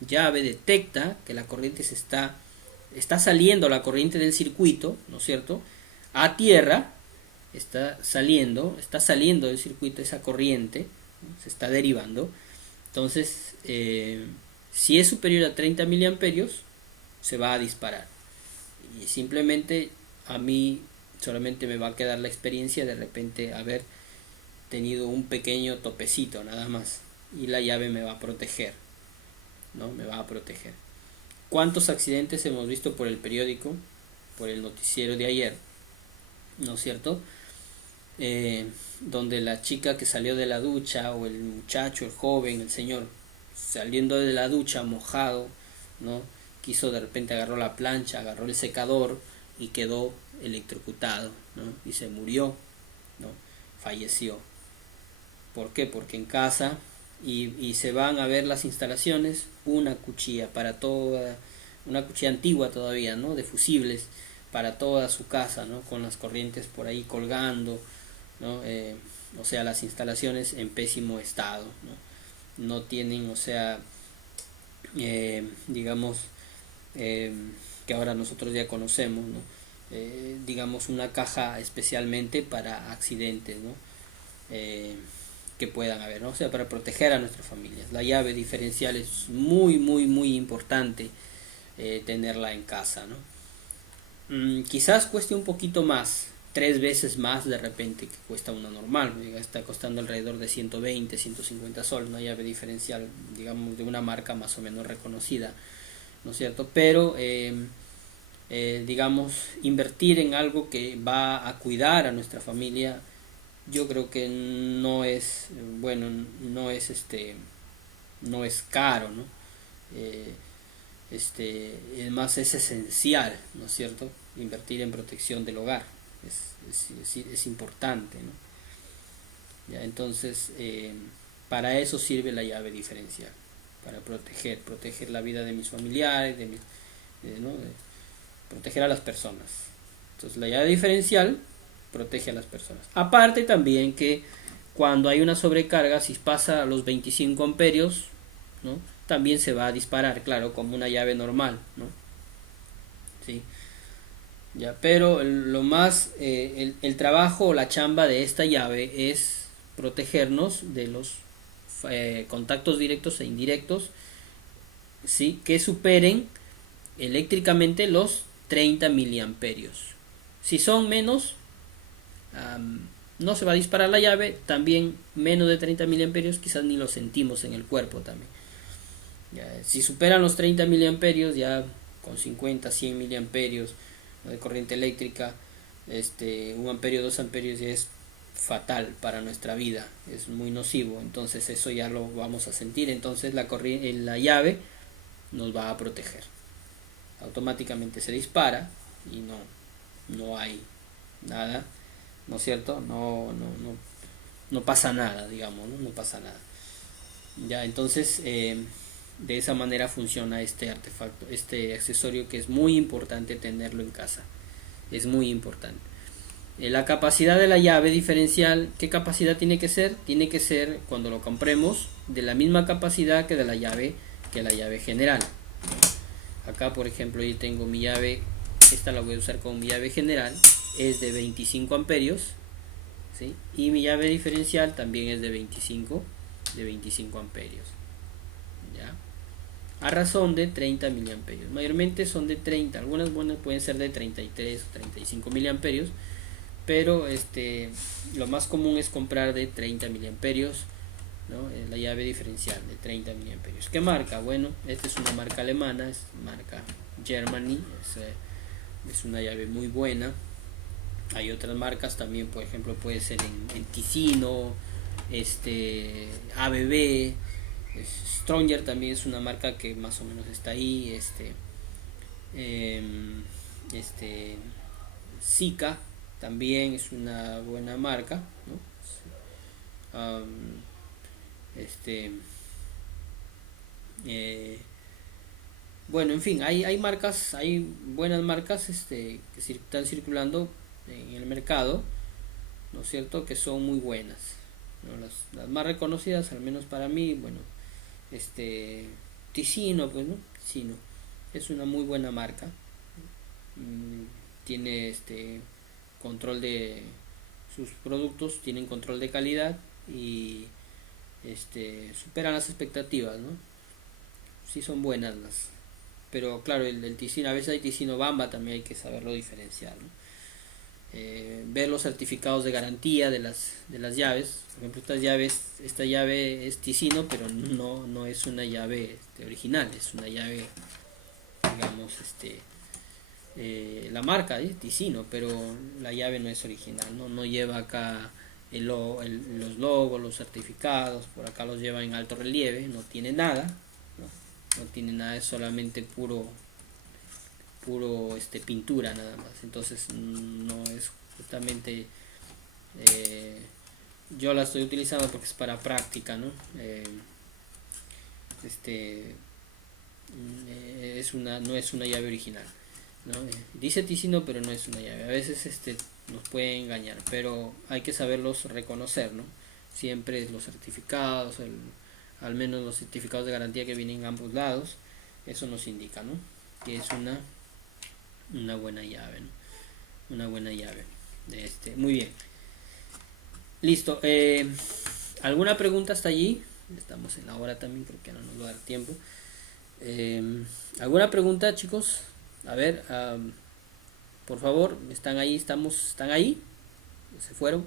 llave detecta que la corriente está saliendo, la corriente del circuito, ¿no es cierto? A tierra está saliendo del circuito esa corriente, ¿no? Se está derivando. Entonces si es superior a 30 miliamperios se va a disparar, y simplemente a mí solamente me va a quedar la experiencia de repente haber tenido un pequeño topecito nada más, y la llave me va a proteger, ¿no? Me va a proteger. ¿Cuántos accidentes hemos visto por el periódico, por el noticiero de ayer, ¿no es cierto? Donde la chica que salió de la ducha, o el muchacho, el joven, el señor saliendo de la ducha mojado, ¿no? Quiso, de repente agarró la plancha, agarró el secador y quedó electrocutado, ¿no? Y se murió, ¿no? Falleció. ¿Por qué? Porque en casa, y se van a ver las instalaciones, una cuchilla una cuchilla antigua todavía, ¿no? De fusibles para toda su casa, ¿no? Con las corrientes por ahí colgando, ¿no? O sea, las instalaciones en pésimo estado, ¿no? No tienen, o sea, digamos, que ahora nosotros ya conocemos, ¿no? Digamos una caja especialmente para accidentes, ¿no? Que puedan haber, ¿no? O sea, para proteger a nuestras familias. La llave diferencial es muy, muy, muy importante tenerla en casa, ¿no? Quizás cueste un poquito más, 3 veces más de repente que cuesta una normal, está costando alrededor de 120, 150 soles, una llave diferencial, digamos, de una marca más o menos reconocida, ¿no es cierto? Pero digamos, invertir en algo que va a cuidar a nuestra familia, yo creo que no es, bueno, no es caro, ¿no? Además es esencial, ¿no es cierto? Invertir en protección del hogar es importante, ¿no? Ya, entonces para eso sirve la llave diferencial, para proteger la vida de mis familiares, ¿no? Proteger a las personas. Entonces la llave diferencial protege a las personas. Aparte también que cuando hay una sobrecarga, si pasa a los 25 amperios, ¿no? También se va a disparar, claro, como una llave normal, ¿no? ¿Sí? Ya, pero lo más, el trabajo o la chamba de esta llave es protegernos de los contactos directos e indirectos, ¿sí? Que superen eléctricamente los 30 miliamperios. Si son menos, no se va a disparar la llave. También menos de 30 miliamperios quizás ni lo sentimos en el cuerpo también. Ya, si superan los 30 miliamperios, ya con 50, 100 miliamperios de corriente eléctrica, 1 amperio, 2 amperios ya es fatal para nuestra vida, es muy nocivo. Entonces eso ya lo vamos a sentir. Entonces la llave nos va a proteger. Automáticamente se dispara y no hay nada, ¿no es cierto? No pasa nada, digamos, no pasa nada. Ya, entonces de esa manera funciona este artefacto, este accesorio, que es muy importante tenerlo en casa. Es muy importante. La capacidad de la llave diferencial, ¿qué capacidad tiene que ser? Tiene que ser, cuando lo compremos, de la misma capacidad que la llave general. Acá, por ejemplo, yo tengo mi llave, esta la voy a usar como mi llave general, es de 25 amperios, ¿sí? Y mi llave diferencial también es de 25 amperios, ¿ya? A razón de 30 miliamperios. Mayormente son de 30, algunas buenas pueden ser de 33 o 35 miliamperios, pero lo más común es comprar de 30 miliamperios, ¿no? La llave diferencial de 30 miliamperios. ¿Qué marca? Bueno, esta es una marca alemana, es marca Germany, es una llave muy buena. Hay otras marcas también, por ejemplo, puede ser en Ticino, ABB, Stronger también es una marca que más o menos está ahí, Sika también es una buena marca, ¿no? Bueno, en fin, hay marcas, hay buenas marcas que están circulando en el mercado, ¿no es cierto? Que son muy buenas, ¿no? Las más reconocidas, al menos para mí, bueno, Ticino, pues, ¿no? Ticino es una muy buena marca. Tiene control de sus productos, tienen control de calidad y superan las expectativas, ¿no? Sí son buenas pero claro, el Ticino, a veces hay Ticino Bamba, también hay que saberlo diferenciar, ¿no? Ver los certificados de garantía de las llaves. Por ejemplo, esta llave es Ticino, pero no es una llave original, es una llave, digamos, la marca es Ticino, pero la llave no es original, no lleva acá los logos, los certificados, por acá los lleva en alto relieve, no tiene nada, no tiene nada, es solamente puro pintura nada más. Entonces no es justamente, yo la estoy utilizando porque es para práctica, ¿no? No es una llave original, ¿no? Dice Ticino, pero no es una llave. A veces nos puede engañar, pero hay que saberlos reconocer, ¿no? Siempre los certificados, al menos los certificados de garantía que vienen en ambos lados, eso nos indica, ¿no? Que es una buena llave, ¿no? Una buena llave. Muy bien. Listo. ¿Alguna pregunta hasta allí? Estamos en la hora también, creo que no nos va a dar tiempo. ¿Alguna pregunta, chicos? A ver, por favor, ¿están ahí? ¿Están ahí? ¿Se fueron?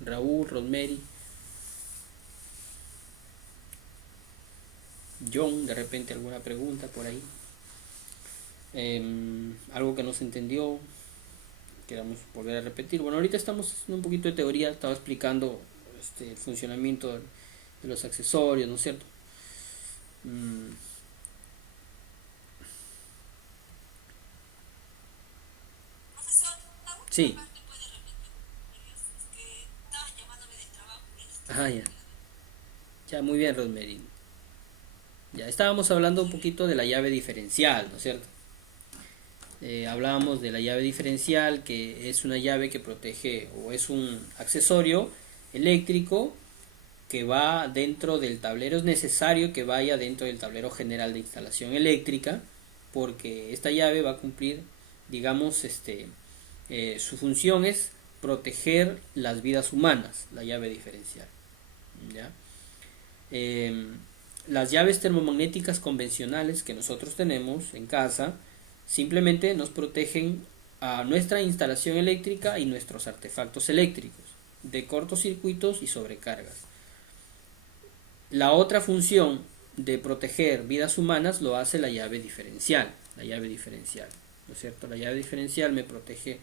Raúl, Rosemary, John, de repente alguna pregunta por ahí. Algo que no se entendió, queramos volver a repetir. Bueno, ahorita estamos haciendo un poquito de teoría, estaba explicando el funcionamiento de los accesorios, ¿no es cierto? Sí. Ah, ya. Ya, muy bien, Rosemary. Ya estábamos hablando un poquito de la llave diferencial, ¿no es cierto? Hablábamos de la llave diferencial, que es una llave que protege, o es un accesorio eléctrico que va dentro del tablero. Es necesario que vaya dentro del tablero general de instalación eléctrica, porque esta llave va a cumplir, digamos, su función es proteger las vidas humanas, la llave diferencial. ¿Ya? Las llaves termomagnéticas convencionales que nosotros tenemos en casa simplemente nos protegen a nuestra instalación eléctrica y nuestros artefactos eléctricos de cortocircuitos y sobrecargas. La otra función de proteger vidas humanas lo hace la llave diferencial, ¿no es cierto? La llave diferencial me protege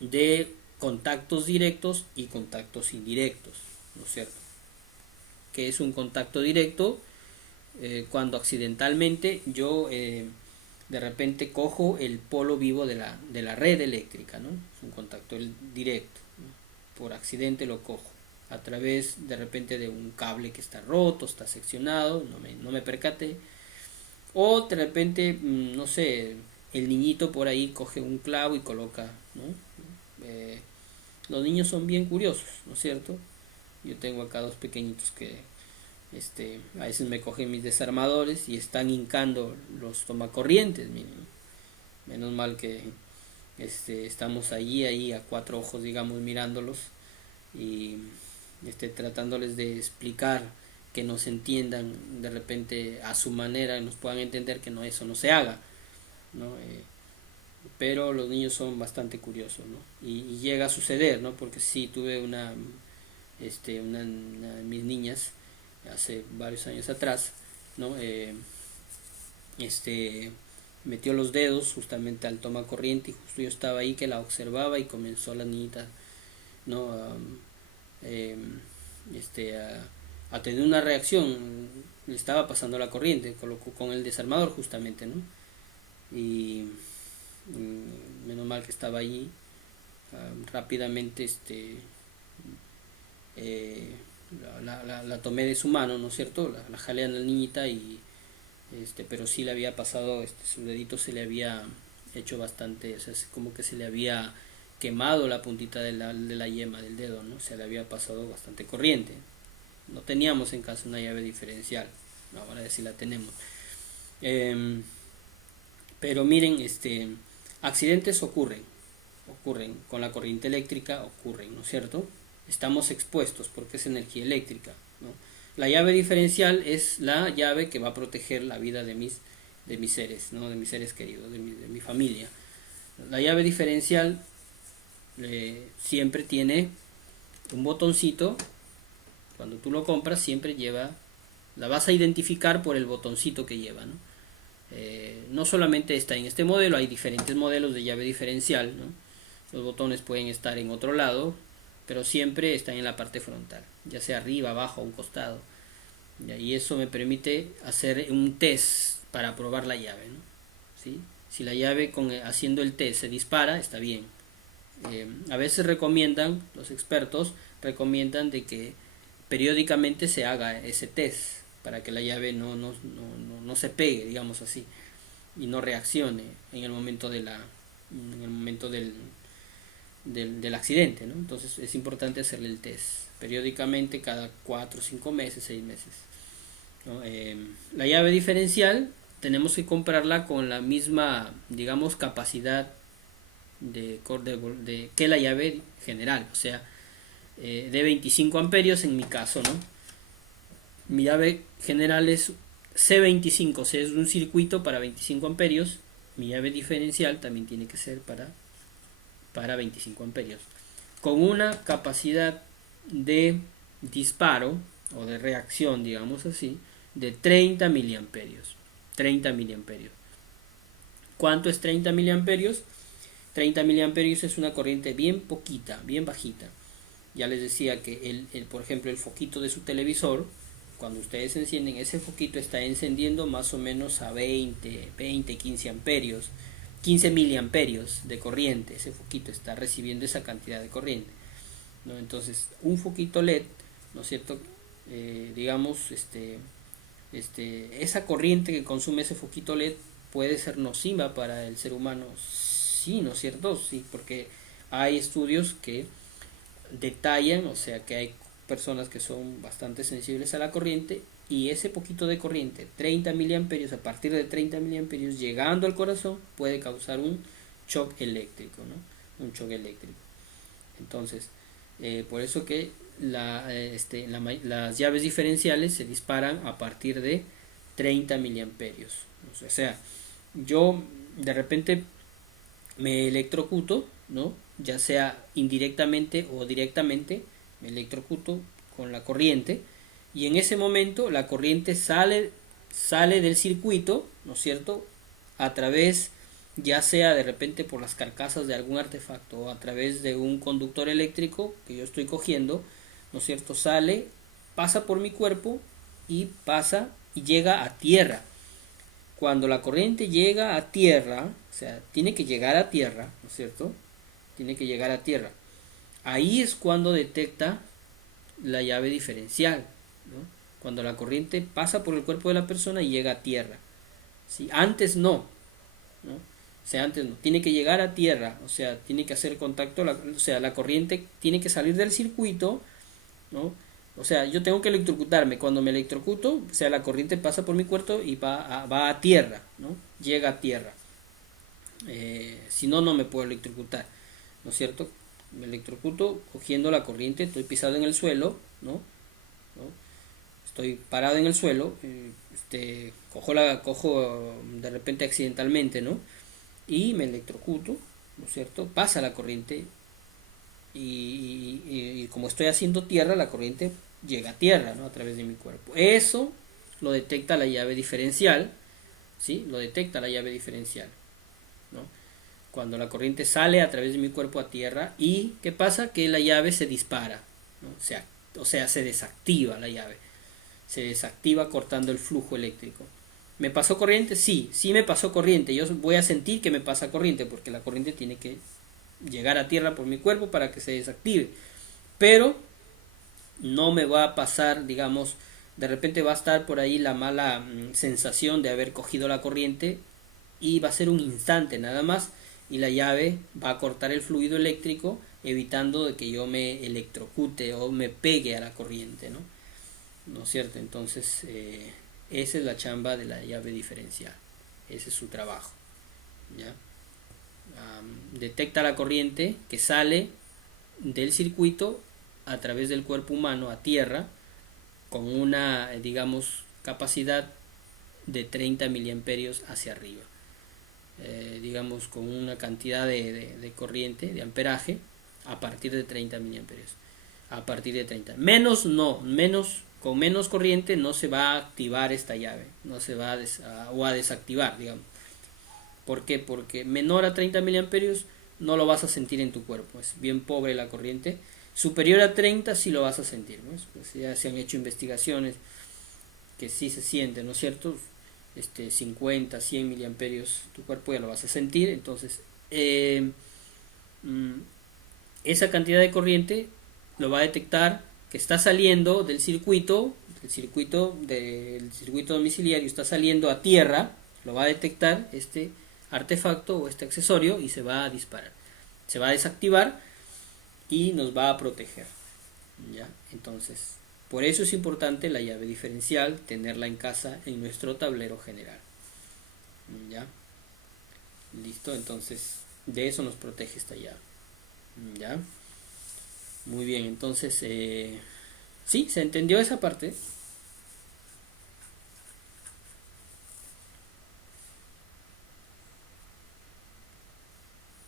de contactos directos y contactos indirectos, ¿no es cierto? Que es un contacto directo? Cuando accidentalmente yo de repente cojo el polo vivo de la red eléctrica, ¿no? Es un contacto directo, ¿no? Por accidente lo cojo a través de repente de un cable que está roto, está seccionado, no me percaté, o de repente, no sé, el niñito por ahí coge un clavo y coloca, ¿no? Los niños son bien curiosos, ¿no es cierto? Yo tengo acá dos pequeñitos que a veces me cogen mis desarmadores y están hincando los tomacorrientes. Menos mal que estamos ahí a cuatro ojos, digamos, mirándolos y tratándoles de explicar, que nos entiendan de repente a su manera, nos puedan entender que eso no se haga, ¿no? Pero los niños son bastante curiosos, ¿no? Y llega a suceder, ¿no? Porque sí, tuve una de mis niñas hace varios años atrás, ¿no? Metió los dedos justamente al tomacorriente y justo yo estaba ahí que la observaba y comenzó la niñita, ¿no? A tener una reacción. Le estaba pasando la corriente con el desarmador justamente, ¿no? Y menos mal que estaba allí. Rápidamente la tomé de su mano, ¿no es cierto? La jalé a la niñita y pero sí le había pasado, su dedito se le había hecho bastante, o sea, es como que se le había quemado la puntita de la yema del dedo, ¿no? Se le había pasado bastante corriente. No teníamos en casa una llave diferencial, ahora sí la tenemos. Pero miren, accidentes ocurren con la corriente eléctrica, ¿no es cierto? Estamos expuestos porque es energía eléctrica, ¿no? La llave diferencial es la llave que va a proteger la vida de mis seres, ¿no? De mis seres queridos, de mi familia. La llave diferencial siempre tiene un botoncito. Cuando tú lo compras siempre la vas a identificar por el botoncito que lleva, ¿no? No solamente está en este modelo, hay diferentes modelos de llave diferencial, ¿no? Los botones pueden estar en otro lado, pero siempre están en la parte frontal, ya sea arriba, abajo o un costado. Y eso me permite hacer un test para probar la llave, ¿no? ¿Sí? Si la llave haciendo el test se dispara, está bien. A veces los expertos recomiendan de que periódicamente se haga ese test para que la llave no se pegue, digamos así, y no reaccione en el momento del accidente, ¿no? Entonces es importante hacerle el test periódicamente, cada 4, 5 meses, 6 meses, ¿no? La llave diferencial tenemos que comprarla con la misma, digamos, capacidad que la llave general, o sea, de 25 amperios en mi caso, ¿no? Mi llave general es C25, o sea, es un circuito para 25 amperios. Mi llave diferencial también tiene que ser para 25 amperios, con una capacidad de disparo o de reacción, digamos así, de 30 miliamperios. 30 miliamperios. ¿Cuánto es 30 miliamperios? 30 miliamperios es una corriente bien poquita, bien bajita. Ya les decía que por ejemplo, el foquito de su televisor, cuando ustedes encienden ese foquito, está encendiendo más o menos a 15 amperios, 15 miliamperios de corriente. Ese foquito está recibiendo esa cantidad de corriente, ¿no? Entonces, un foquito LED, ¿no es cierto? Digamos, esa corriente que consume ese foquito LED puede ser nociva para el ser humano. Sí, ¿no es cierto? Sí, porque hay estudios que detallan, o sea que hay personas que son bastante sensibles a la corriente y ese poquito de corriente, 30 miliamperios, a partir de 30 miliamperios llegando al corazón puede causar un shock eléctrico, ¿no? Un shock eléctrico. Entonces, por eso que las llaves diferenciales se disparan a partir de 30 miliamperios. O sea, yo de repente me electrocuto, ¿no? Ya sea indirectamente o directamente, me electrocuto con la corriente y en ese momento la corriente sale del circuito, ¿no es cierto? A través, ya sea de repente por las carcasas de algún artefacto o a través de un conductor eléctrico que yo estoy cogiendo, ¿no es cierto? Sale, pasa por mi cuerpo y pasa y llega a tierra. Cuando la corriente llega a tierra, o sea, tiene que llegar a tierra, ¿no es cierto? Tiene que llegar a tierra. Ahí es cuando detecta la llave diferencial, ¿no? Cuando la corriente pasa por el cuerpo de la persona y llega a tierra. ¿Sí? Antes no, ¿no? O sea, antes no. Tiene que llegar a tierra, o sea, tiene que hacer contacto, o sea, la corriente tiene que salir del circuito, ¿no? O sea, yo tengo que electrocutarme. Cuando me electrocuto, o sea, la corriente pasa por mi cuerpo y va a tierra, ¿no? Llega a tierra. Si no, no me puedo electrocutar, ¿no es cierto? Me electrocuto cogiendo la corriente, estoy pisado en el suelo, ¿no? Estoy parado en el suelo, cojo de repente accidentalmente, ¿no? Y me electrocuto, ¿no es cierto? Pasa la corriente y como estoy haciendo tierra, la corriente llega a tierra, ¿no? A través de mi cuerpo. Eso lo detecta la llave diferencial, ¿sí? Lo detecta la llave diferencial, ¿no? Cuando la corriente sale a través de mi cuerpo a tierra y ¿qué pasa? Que la llave se dispara, ¿no? O sea, se desactiva la llave, se desactiva cortando el flujo eléctrico. ¿Me pasó corriente? Sí, sí me pasó corriente. Yo voy a sentir que me pasa corriente porque la corriente tiene que llegar a tierra por mi cuerpo para que se desactive. Pero no me va a pasar, digamos, de repente va a estar por ahí la mala sensación de haber cogido la corriente y va a ser un instante nada más y la llave va a cortar el fluido eléctrico evitando de que yo me electrocute o me pegue a la corriente, ¿no? ¿No es cierto? Entonces esa es la chamba de la llave diferencial, ese es su trabajo, ¿ya? Detecta la corriente que sale del circuito a través del cuerpo humano a tierra con una, digamos, capacidad de 30 miliamperios hacia arriba, digamos con una cantidad de corriente, de amperaje a partir de 30 miliamperios, a partir de 30, menos no, con menos corriente no se va a activar esta llave, no se va a desactivar, digamos. ¿Por qué? Porque menor a 30 miliamperios no lo vas a sentir en tu cuerpo, es bien pobre la corriente. Superior a 30 sí lo vas a sentir, ¿no? Pues ya se han hecho investigaciones que sí se siente, ¿no es cierto? 50, 100 miliamperios, tu cuerpo ya lo vas a sentir. Entonces, esa cantidad de corriente lo va a detectar que está saliendo del circuito domiciliario, está saliendo a tierra, lo va a detectar este artefacto o este accesorio y se va a disparar, se va a desactivar y nos va a proteger, ¿ya? Entonces, por eso es importante la llave diferencial, tenerla en casa en nuestro tablero general, ¿ya? Listo, entonces de eso nos protege esta llave, ¿ya? Muy bien, entonces sí, se entendió esa parte.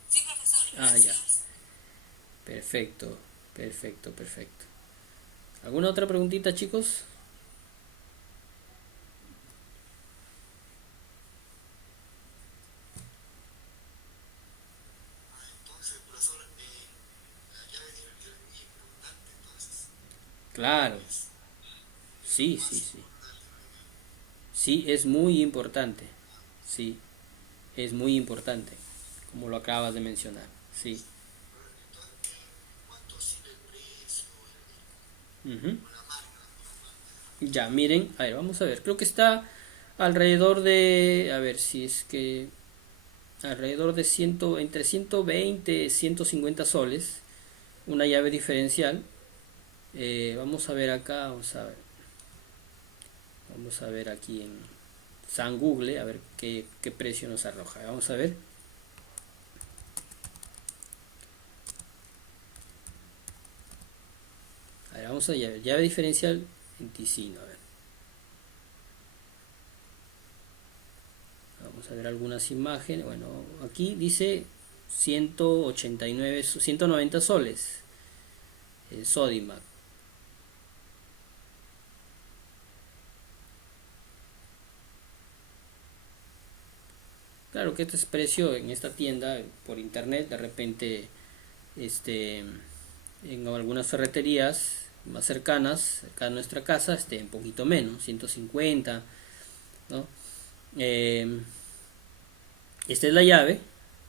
Sí, profesor, Ah, ya. gracias. Perfecto, perfecto, perfecto. ¿Alguna otra preguntita, chicos? Entonces, profesor, la llave diferencial es muy importante, entonces. Claro, Es lo sí, sí, más sí. importante, ¿no? Sí, es muy importante. Sí, es muy importante, como lo acabas de mencionar. Sí. Entonces, ¿cuánto oscila el precio Ujú. o la marca? Ya, miren, a ver, vamos a ver, creo que está alrededor de, a ver si es que alrededor de 100, entre 120 150 soles, una llave diferencial. Vamos a ver acá, vamos a ver aquí en San Google, a ver qué precio nos arroja. Vamos a ver. A ver, vamos a llave diferencial en Ticino, a ver. Vamos a ver algunas imágenes. Bueno, aquí dice 189, 190 soles. Sodimac. Claro que este es precio en esta tienda por internet. De repente, este, en algunas ferreterías más cercanas, acá a nuestra casa, un poquito menos, 150, ¿no? Eh, Esta es la llave,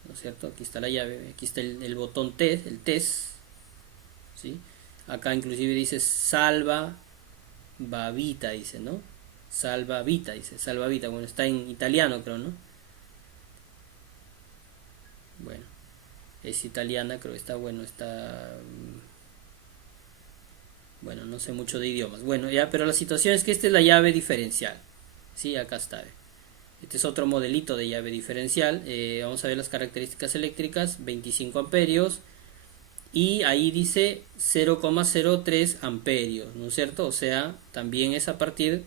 ¿no es cierto? Aquí está la llave, aquí está el botón test, el test, ¿sí? Acá inclusive dice salva vita, dice, ¿no? Salva vita, dice, salva vita, bueno, está en italiano creo, ¿no? Bueno, es italiana, creo que está bueno, bueno, no sé mucho de idiomas. Bueno, ya, pero la situación es que esta es la llave diferencial, ¿sí? Acá está. Este es otro modelito de llave diferencial. Vamos a ver las características eléctricas, 25 amperios. Y ahí dice 0,03 amperios, ¿no es cierto? O sea, también es a partir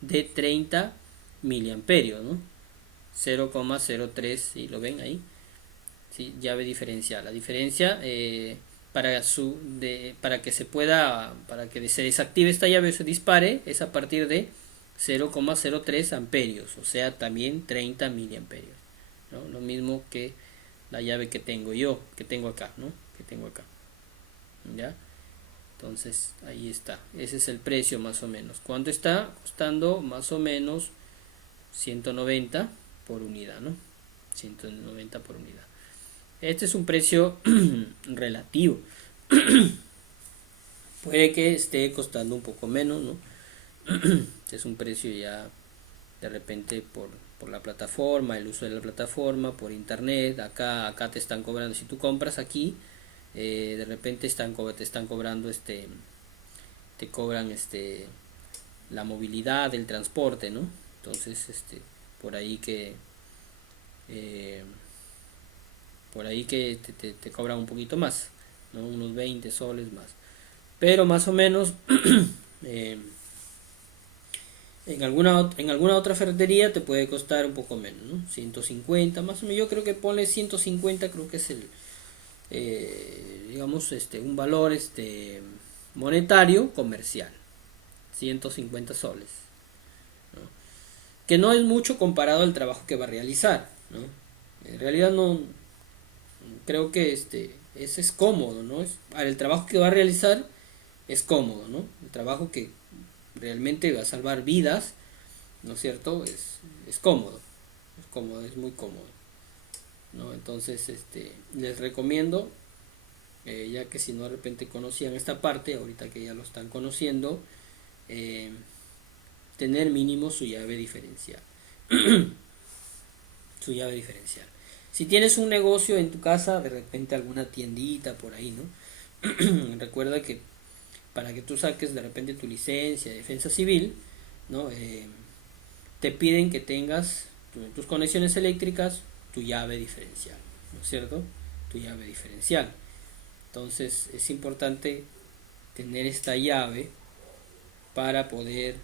de 30 miliamperios, ¿no? 0,03, ¿sí? ¿Lo ven ahí? ¿Sí? Llave diferencial. La diferencia para que se pueda, para que se desactive esta llave o se dispare, es a partir de 0,03 amperios, o sea, también 30 miliamperios, ¿no? Lo mismo que la llave que tengo yo, que tengo acá, ¿no? Que tengo acá, ¿ya? Entonces, ahí está. Ese es el precio más o menos. ¿Cuánto está costando? Más o menos 190 por unidad, ¿no? 190 por unidad. Este es un precio relativo. Puede que esté costando un poco menos, ¿no? Este es un precio ya de repente por la plataforma, el uso de la plataforma, por internet. Acá te están cobrando, si tú compras aquí, de repente te están cobrando te cobran la movilidad, el transporte, ¿no? Entonces por ahí que eh, por ahí que te cobran un poquito más, ¿no? Unos 20 soles más, pero más o menos eh, en alguna otra ferretería te puede costar un poco menos, ¿no? 150 más o menos. Yo creo que ponle 150, creo que es el digamos un valor monetario comercial, 150 soles, ¿no? Que no es mucho comparado al trabajo que va a realizar, ¿no? En realidad no creo que es cómodo, ¿no? Para el trabajo que va a realizar es cómodo, ¿no? El trabajo que realmente va a salvar vidas, ¿no es cierto? Es cómodo, es muy cómodo, ¿no? Entonces, les recomiendo, ya que si no de repente conocían esta parte, ahorita que ya lo están conociendo, eh, tener mínimo su llave diferencial. Su llave diferencial. Si tienes un negocio en tu casa, de repente alguna tiendita por ahí, ¿no? Recuerda que para que tú saques de repente tu licencia de defensa civil, ¿no? Te piden que tengas tus conexiones eléctricas, tu llave diferencial, ¿no es cierto? Tu llave diferencial. Entonces es importante tener esta llave para poder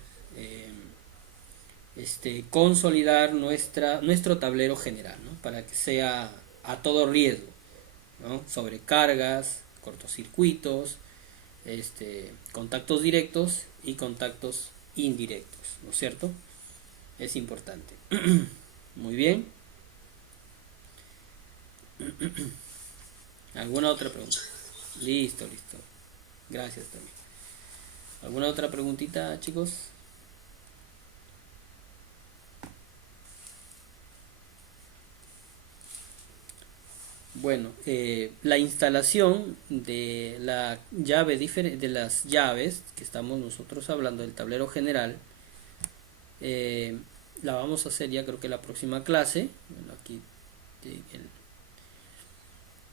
consolidar nuestro tablero general, ¿no? Para que sea a todo riesgo, ¿no? Sobrecargas, cortocircuitos, contactos directos y contactos indirectos, ¿no es cierto? Es importante. Muy bien. ¿Alguna otra pregunta? Listo, listo. Gracias también. ¿Alguna otra preguntita, chicos? Bueno, la instalación de la de las llaves que estamos nosotros hablando del tablero general, eh, la vamos a hacer ya creo que la próxima clase. Bueno,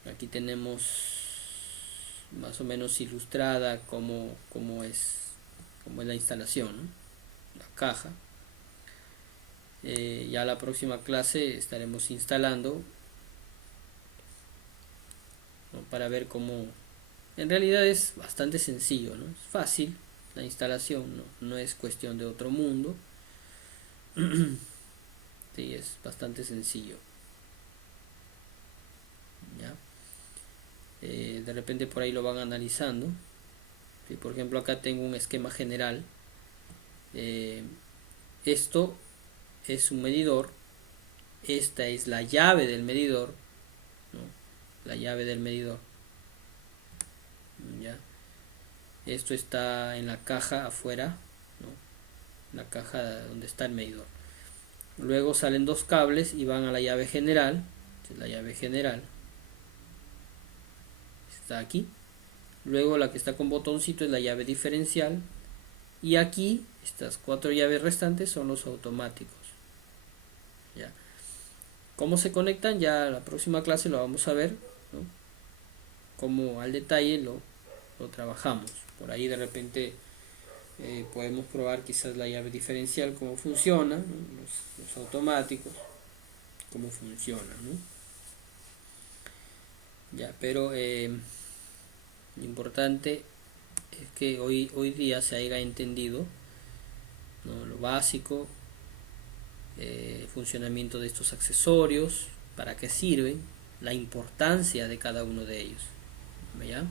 aquí tenemos más o menos ilustrada cómo es la instalación, ¿no? La caja. Ya la próxima clase estaremos instalando, ¿no? Para ver cómo. En realidad es bastante sencillo, ¿no? Es fácil la instalación, no es cuestión de otro mundo. Sí, es bastante sencillo. ¿Ya? De repente por ahí lo van analizando. ¿Sí? Por ejemplo, acá tengo un esquema general. Esto es un medidor. Esta es la llave del medidor, ¿no? La llave del medidor. ¿Ya? Esto está en la caja afuera, ¿no? La caja donde está el medidor. Luego salen dos cables y van a la llave general. La llave general está aquí. Luego la que está con botoncito es la llave diferencial. Y aquí, estas 4 llaves restantes son los automáticos. ¿Ya? ¿Cómo se conectan? Ya la próxima clase lo vamos a ver, ¿no? Cómo al detalle lo trabajamos. Por ahí de repente podemos probar quizás la llave diferencial, cómo funciona, ¿no? Los automáticos, cómo funciona, ¿no? Ya, pero lo importante es que hoy día se haya entendido, ¿no? Lo básico, funcionamiento de estos accesorios, para qué sirven, la importancia de cada uno de ellos. ¿Ya?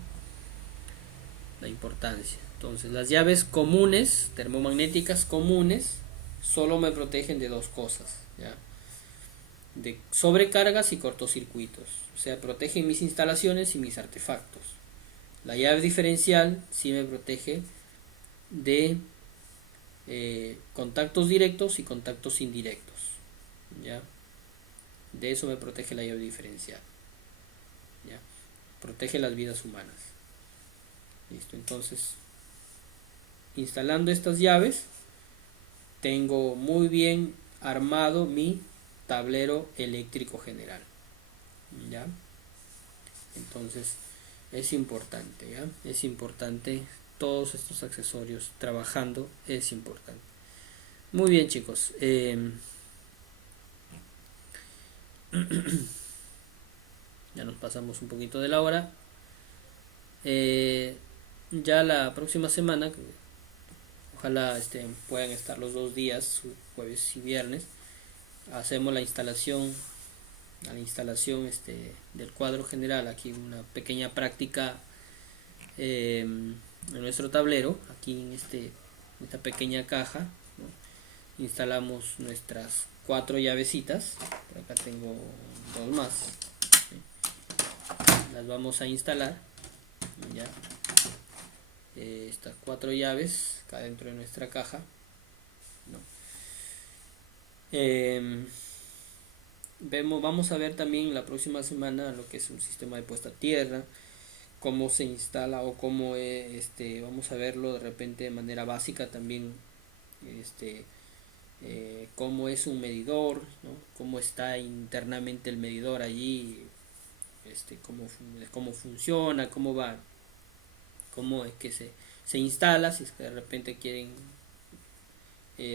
La importancia. Entonces, las llaves comunes, termomagnéticas comunes, solo me protegen de dos cosas, ¿ya? De sobrecargas y cortocircuitos. O sea, protegen mis instalaciones y mis artefactos. La llave diferencial sí me protege de contactos directos y contactos indirectos, ¿ya? De eso me protege la llave diferencial, ¿ya? Protege las vidas humanas. Listo, entonces, instalando estas llaves, tengo muy bien armado mi tablero eléctrico general, ¿ya? Entonces, es importante, ¿ya? Es importante todos estos accesorios trabajando, es importante. Muy bien, chicos. Ya nos pasamos un poquito de la hora. Ya la próxima semana, ojalá puedan estar los 2 días, jueves y viernes, hacemos la instalación del cuadro general. Aquí una pequeña práctica en nuestro tablero. Aquí en esta pequeña caja, ¿no? Instalamos nuestras 4 llavecitas. Por acá tengo 2 más, ¿sí? Las vamos a instalar, ¿ya? Estas 4 llaves acá dentro de nuestra caja, ¿no? Vamos a ver también la próxima semana lo que es un sistema de puesta a tierra, cómo se instala o cómo vamos a verlo de repente de manera básica también, cómo es un medidor, ¿no? Cómo está internamente el medidor allí, cómo funciona, cómo va, cómo es que se instala, si es que de repente quieren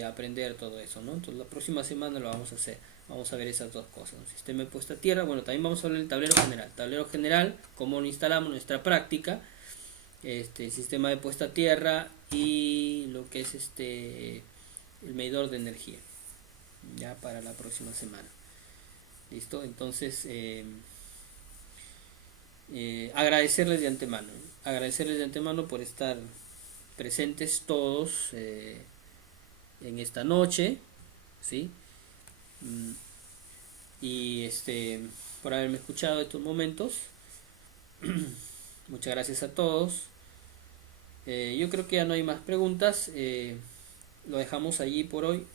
aprender todo eso, ¿no? Entonces la próxima semana lo vamos a hacer. Vamos a ver esas dos cosas. Un sistema de puesta a tierra. Bueno, también vamos a hablar del tablero general. Tablero general, cómo lo instalamos, nuestra práctica. Sistema de puesta a tierra y lo que es el medidor de energía. Ya para la próxima semana. ¿Listo? Entonces, agradecerles de antemano. Agradecerles de antemano por estar presentes todos en esta noche, ¿sí? Y por haberme escuchado estos momentos. Muchas gracias a todos. Yo creo que ya no hay más preguntas. Lo dejamos allí por hoy.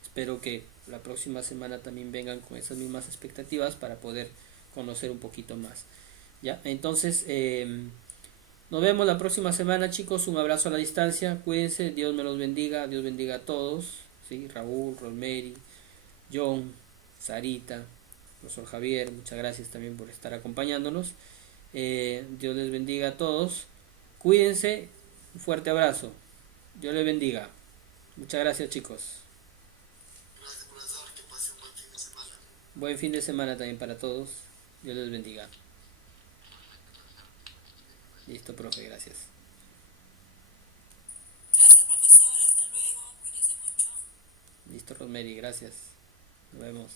Espero que la próxima semana también vengan con esas mismas expectativas para poder conocer un poquito más. Ya, entonces nos vemos la próxima semana, chicos. Un abrazo a la distancia, cuídense, Dios me los bendiga, Dios bendiga a todos, ¿sí? Raúl, Rosemary, John, Sarita, profesor Javier, muchas gracias también por estar acompañándonos. Dios les bendiga a todos, cuídense, un fuerte abrazo, Dios les bendiga, muchas gracias, chicos. Gracias, profesor. Que pase un buen fin de semana. Buen fin de semana también para todos, Dios les bendiga. Listo, profe, gracias. Gracias, profesor. Hasta luego. Cuídese mucho. Listo, Rosemary, gracias. Nos vemos.